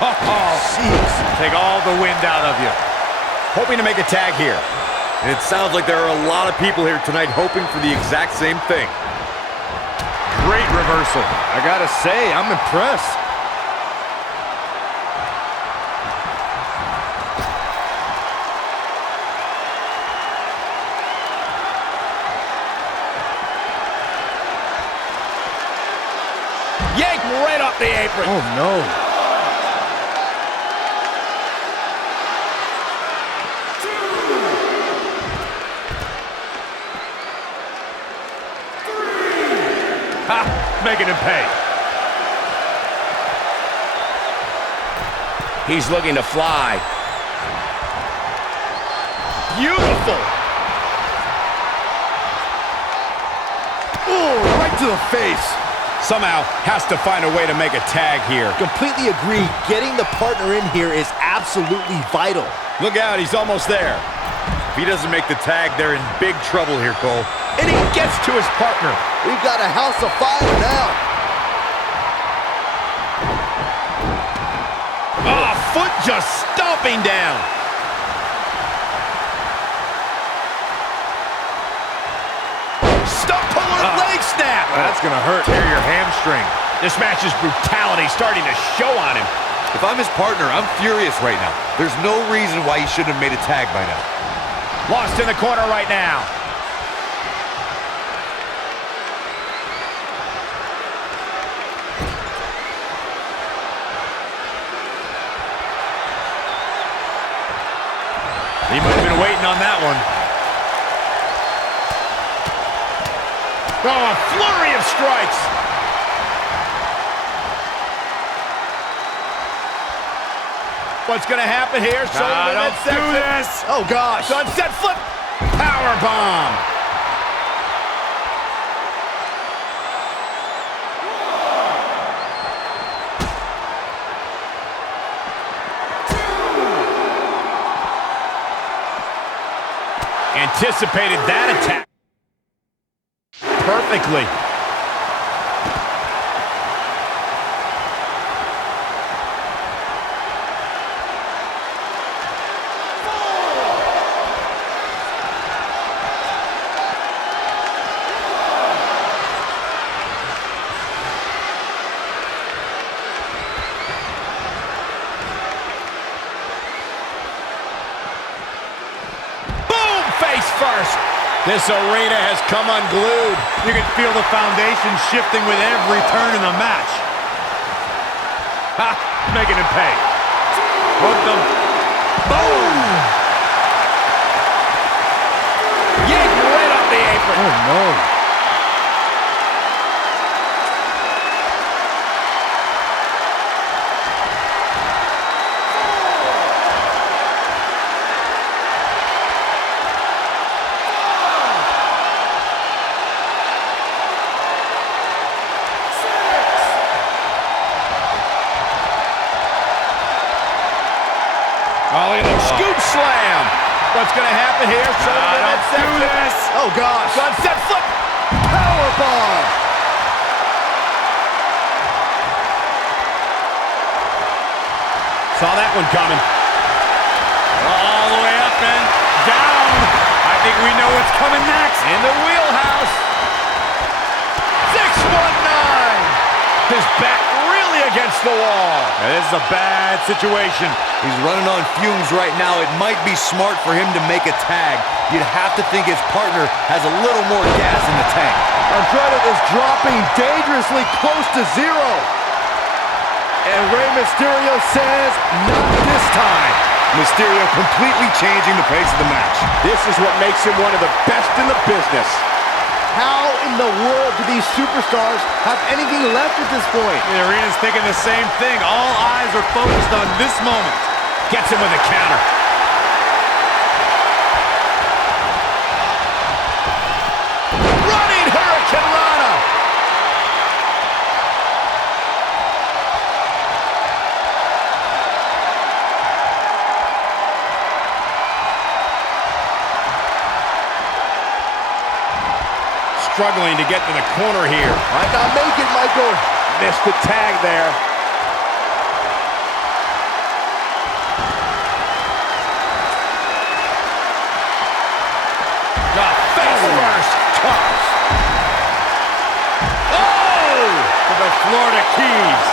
Oh, jeez. Take all the wind out of you. Hoping to make a tag here. And it sounds like there are a lot of people here tonight hoping for the exact same thing. Great reversal. I gotta say, I'm impressed. Yank right off the apron. Oh, no. Ha! Making him pay. He's looking to fly. Beautiful. Oh, right to the face. Somehow has to find a way to make a tag here. Completely agree. Getting the partner in here is absolutely vital. Look out, he's almost there. If he doesn't make the tag, they're in big trouble here, Cole. And he gets to his partner. We've got a house of fire now. Foot just stomping down. Stump puller leg snap. That's gonna hurt. Tear your hamstring. This match's brutality starting to show on him. If I'm his partner, I'm furious right now. There's no reason why he shouldn't have made a tag by now. Lost in the corner right now. He might have been waiting on that one. Oh, a flurry of strikes. What's going to happen here? Don't do this. Oh, gosh. Sunset flip. Power bomb. Anticipated that attack perfectly. Face first. This arena has come unglued. You can feel the foundation shifting with every turn in the match. Ha! Making him pay. Hooked him. Boom! Yanked right off the apron. Oh, no. Scoop slam. What's going to happen here? Let's do this. Oh, gosh. Sunset flip. Powerbomb. Saw that one coming. All the way up and down. I think we know what's coming next. In the wheelhouse. 619. His back really against the wall. This is a bad situation. He's running on fumes right now. It might be smart for him to make a tag. You'd have to think his partner has a little more gas in the tank. Andrade is dropping dangerously close to zero. And Rey Mysterio says, not this time. Mysterio completely changing the pace of the match. This is what makes him one of the best in the business. How in the world do these superstars have anything left at this point? The arena's thinking the same thing. All eyes are focused on this moment. Gets him with a counter. Running Hurricane Rana. Struggling to get to the corner here. Might not make it, Michael. Missed the tag there. Face first. Toss. Oh! To the Florida Keys.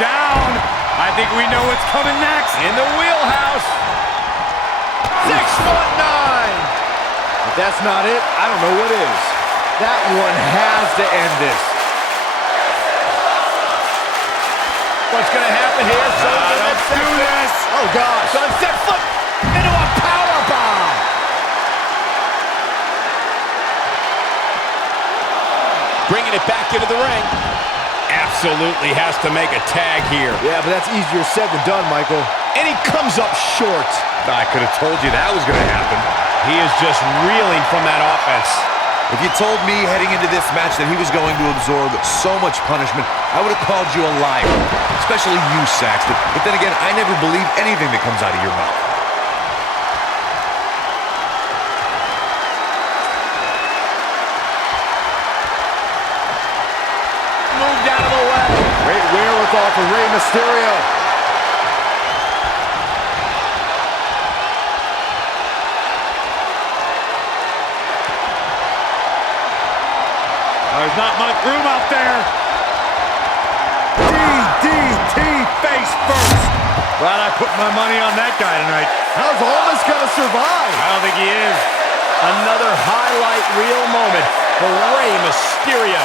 Down. I think we know what's coming next. In the wheelhouse. 619. If that's not it, I don't know what is. That one has to end this. What's going to happen here? Let's do this. Oh, gosh. Sunset flip into a power bomb. Bringing it back into the ring. absolutely has to make a tag here. Yeah, but that's easier said than done, Michael. And he comes up short. I could have told you that was going to happen. He is just reeling from that offense. If you told me heading into this match that he was going to absorb so much punishment, I would have called you a liar. Especially you, Saxton. But then again, I never believe anything that comes out of your mouth. Moved out of the way. Great wherewithal for Rey Mysterio. There's not much room out there. DDT face first. Glad I put my money on that guy tonight. How's Almas gonna survive? I don't think he is. Another highlight reel moment for Rey Mysterio.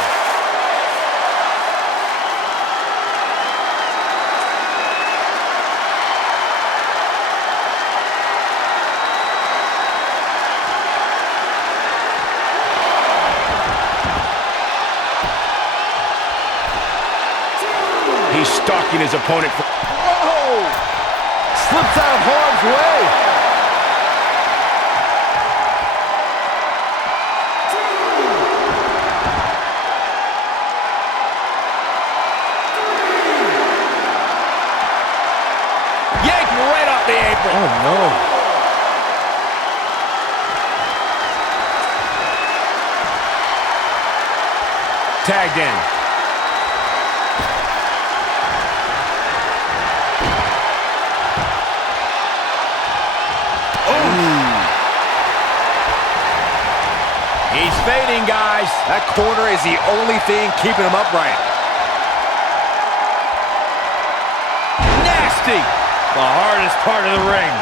He's stalking his opponent. Whoa! Slips out of harm's way. Yanked right off the apron. Oh, no. Tagged in. He's fading, guys. That corner is the only thing keeping him upright. Nasty. The hardest part of the ring.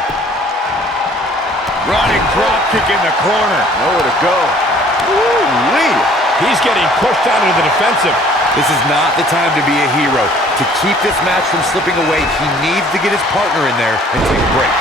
Running drop kick in the corner. Nowhere to go. Woo-wee. He's getting pushed out into the defensive. This is not the time to be a hero. To keep this match from slipping away, he needs to get his partner in there and take a break.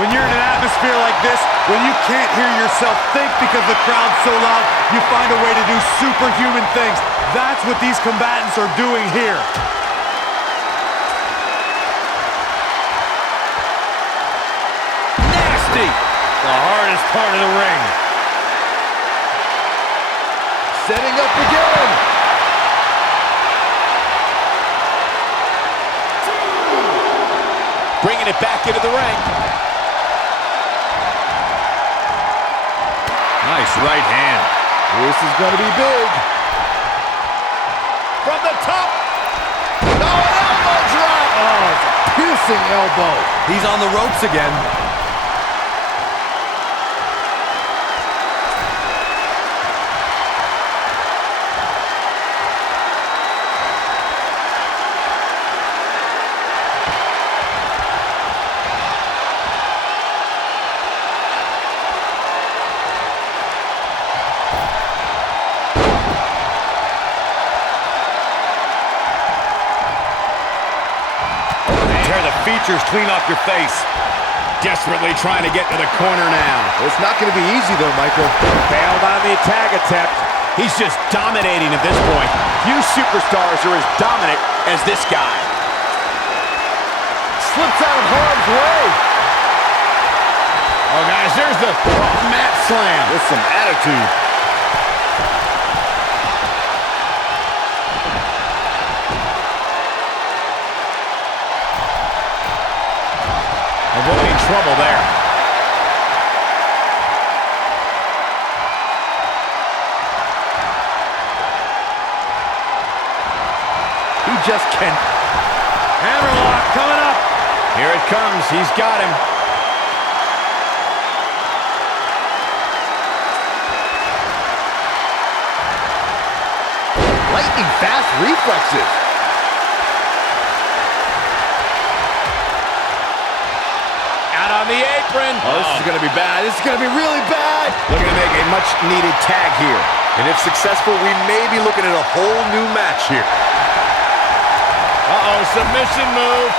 When you're in an atmosphere like this, when you can't hear yourself think because the crowd's so loud, you find a way to do superhuman things. That's what these combatants are doing here. Nasty. The hardest part of the ring. Setting up again. Bringing it back into the ring. Nice right hand. This is going to be big. From the top. Oh, an elbow drop. Oh, it's a piercing elbow. He's on the ropes again. Features clean off your face. Desperately trying to get to the corner now. It's not going to be easy, though, Michael. Failed on the tag attempt. He's just dominating at this point. Few superstars are as dominant as this guy. Slips out of harm's way. Oh, guys, there's the mat slam. With some attitude. Avoiding trouble there. He just can't. Hammerlock coming up. Here it comes. He's got him. Lightning fast reflexes. Out Out on the apron. Oh, this is going to be bad. This is going to be really bad. Looking to make a much-needed tag here. And if successful, we may be looking at a whole new match here. Uh-oh, submission move.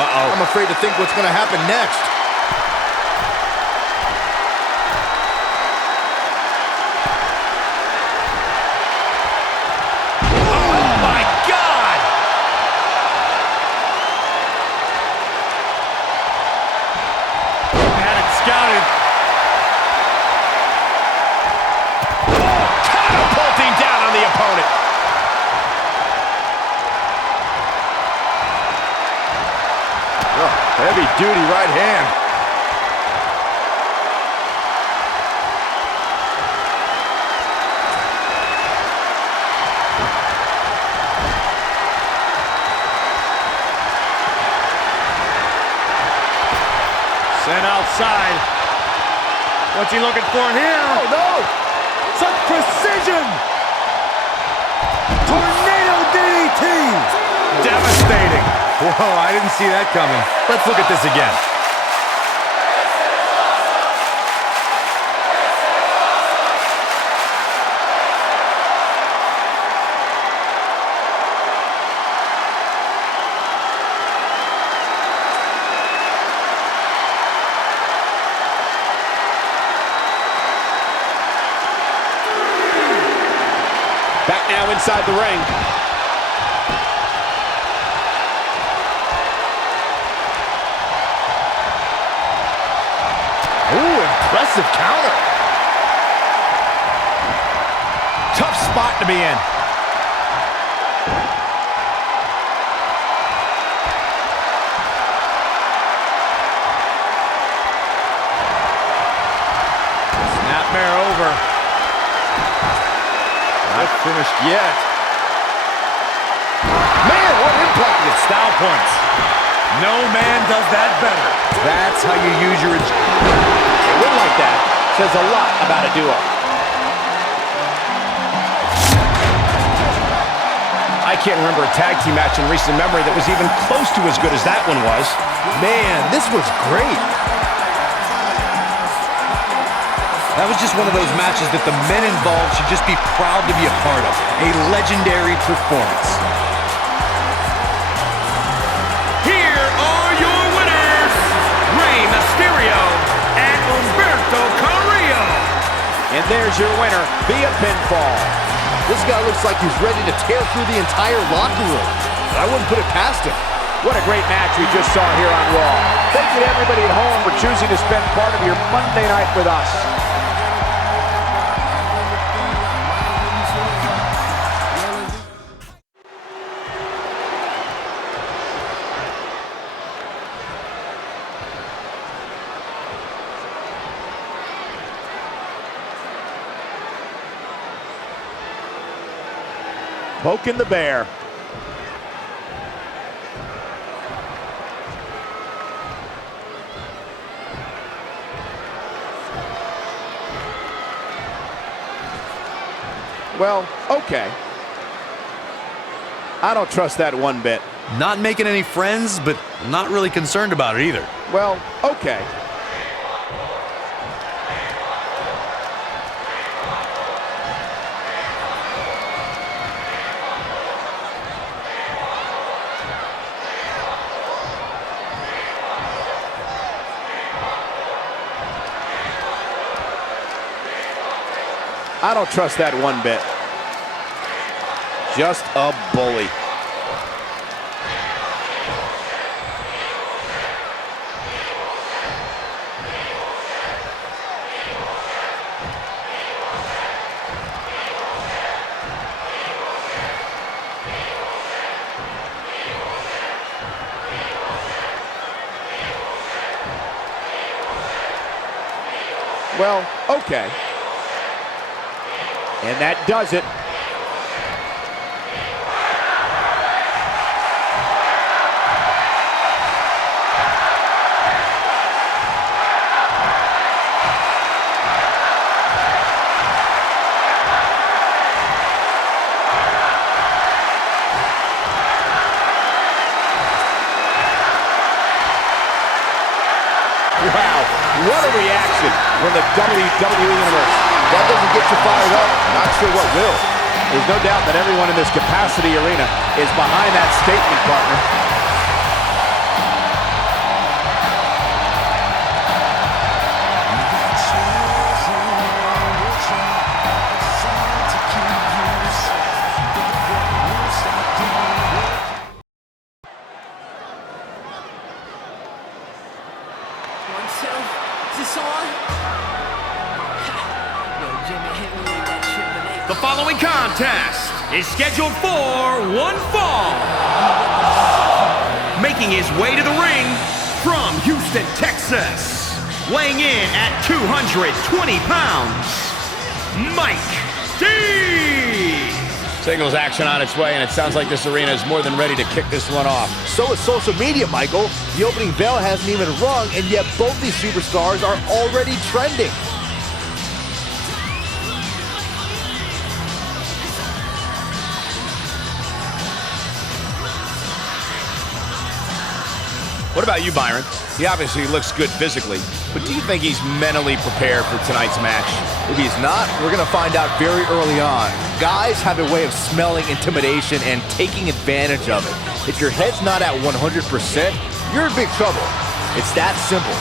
Uh-oh. I'm afraid to think what's going to happen next. Oh, my God! Had it scouted. Oh, catapulting down on the opponent. Heavy-duty right hand. Sent outside. What's he looking for here? Oh, no! Some precision! Tornado DDT! Devastating. Whoa, I didn't see that coming. Let's look at this again. Back now inside the ring. Ooh, impressive counter. Tough spot to be in. Snapmare over. Not finished yet. Man, what impact! Style points. No man does that better. That's how you use your... A win like that says a lot about a duo. I can't remember a tag team match in recent memory that was even close to as good as that one was. Man, this was great. That was just one of those matches that the men involved should just be proud to be a part of. A legendary performance. Here are your winners, Rey Mysterio and Humberto Carrillo. And there's your winner via pinfall. This guy looks like he's ready to tear through the entire locker room. But I wouldn't put it past him. What a great match we just saw here on Raw. Thank you to everybody at home for choosing to spend part of your Monday night with us. Poking the bear. Well, okay. I don't trust that one bit. Not making any friends, but not really concerned about it either. Well, okay. I don't trust that one bit. Just a bully. Well, okay. And that does it. What a reaction from the WWE Universe. That doesn't get you fired up. Not sure what will. There's no doubt that everyone in this capacity arena is behind that statement, partner. The following contest is scheduled for one fall. Making his way to the ring from Houston, Texas, weighing in at 220 pounds, Mike D. Singles action on its way, and it sounds like this arena is more than ready to kick this one off. So is social media, Michael. The opening bell hasn't even rung, and yet both these superstars are already trending. What about you, Byron? He obviously looks good physically, but do you think he's mentally prepared for tonight's match? If he's not, we're going to find out very early on. Guys have a way of smelling intimidation and taking advantage of it. If your head's not at 100%, you're in big trouble. It's that simple.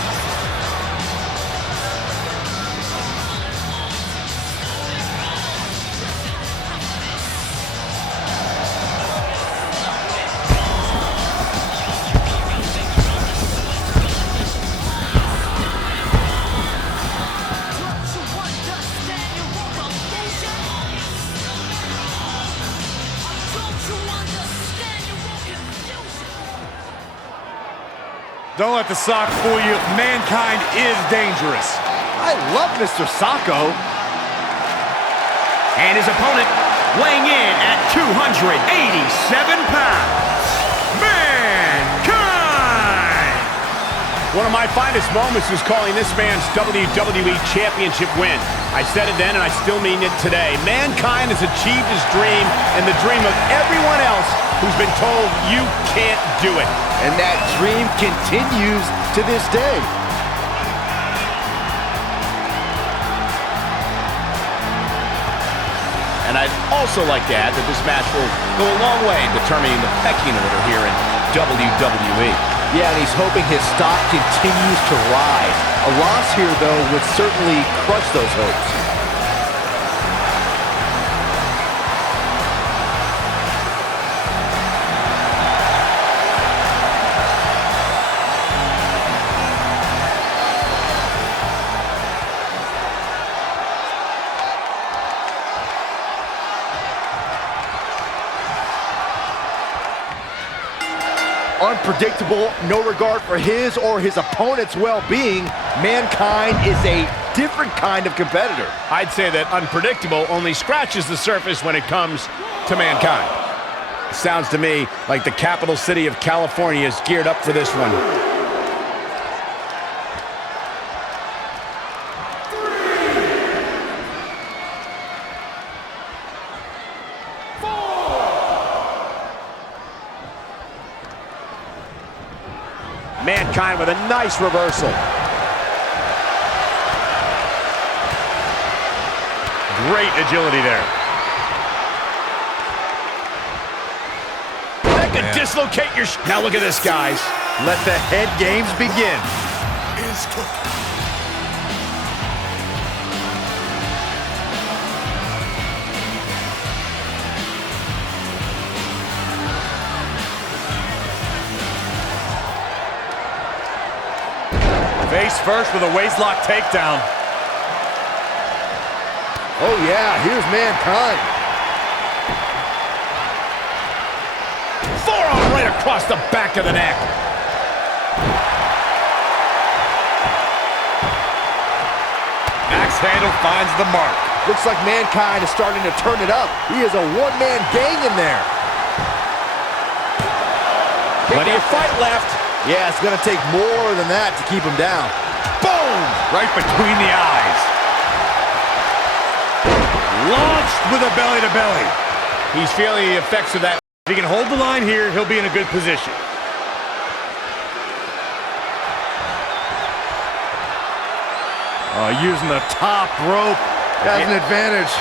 Don't let the sock fool you. Mankind is dangerous. I love Mr. Sacco. And his opponent weighing in at 287 pounds, Mankind. One of my finest moments was calling this man's WWE Championship win. I said it then, and I still mean it today. Mankind has achieved his dream and the dream of everyone else who's been told you can't do it. And that dream continues to this day. And I'd also like to add that this match will go a long way in determining the pecking order here in WWE. Yeah, and he's hoping his stock continues to rise. A loss here, though, would certainly crush those hopes. Unpredictable, no regard for his or his opponent's well-being. Mankind is a different kind of competitor. I'd say that unpredictable only scratches the surface when it comes to Mankind. It sounds to me like the capital city of California is geared up for this one. Mankind with a nice reversal. Great agility there. That could dislocate your... Now look at this, guys. Let the head games begin. Face first with a waistlock takedown. Oh yeah, here's Mankind. Forearm right across the back of the neck. Axe handle finds the mark. Looks like Mankind is starting to turn it up. He is a one-man gang in there. Plenty of fight left. Yeah, it's going to take more than that to keep him down. Boom! Right between the eyes. Launched with a belly-to-belly. He's feeling the effects of that. If he can hold the line here, he'll be in a good position. Using the top rope as an advantage.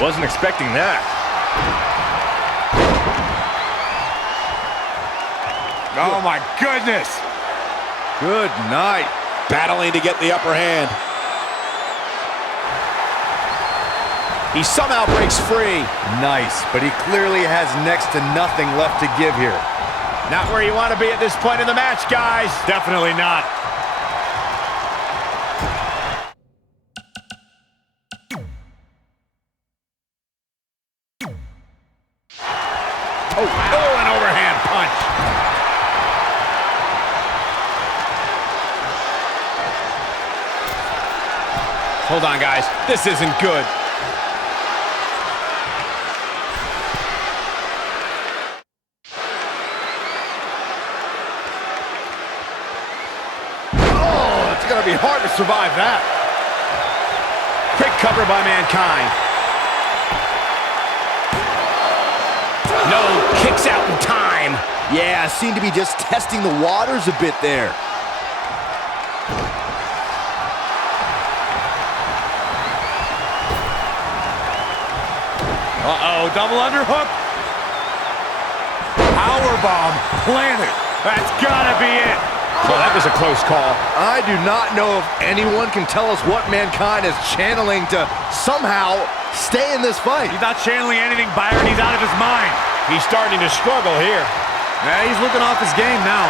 Wasn't expecting that. Oh my goodness. Good night. Battling to get the upper hand. He somehow breaks free. Nice, but he clearly has next to nothing left to give here. Not where you want to be at this point in the match, guys. Definitely not. Oh, an overhand punch. Hold on, guys. This isn't good. Oh, it's going to be hard to survive that. Quick cover by Mankind. No, kicks out in time. Yeah, seemed to be just testing the waters a bit there. Uh-oh, double underhook. Powerbomb planted. That's gotta be it. Well, that was a close call. I do not know if anyone can tell us what Mankind is channeling to somehow stay in this fight. He's not channeling anything, Byron. He's out of his mind. He's starting to struggle here. Yeah, he's looking off his game now.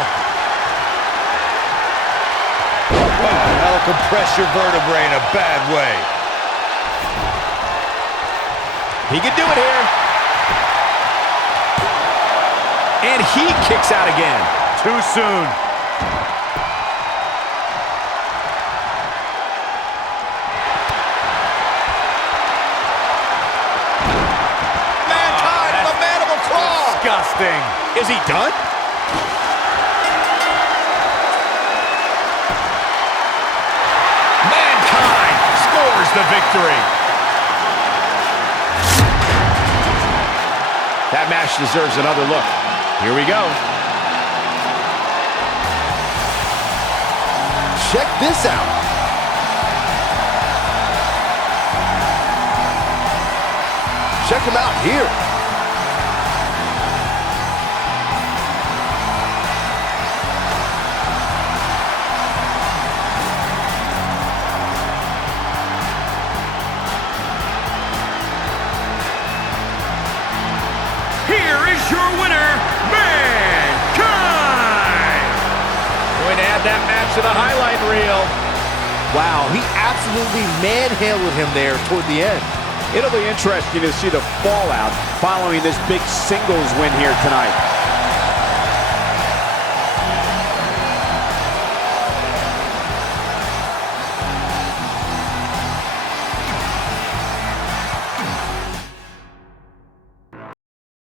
That'll compress your vertebrae in a bad way. He could do it here. And he kicks out again. Too soon. Mankind with a mandible claw. Disgusting. Is he done? Mankind scores the victory. That match deserves another look. Here we go. Check this out. Check him out here. Here is your winner, Mankind! Going to add that match to the highlight reel. Wow, he absolutely manhandled him there toward the end. It'll be interesting to see the fallout following this big singles win here tonight.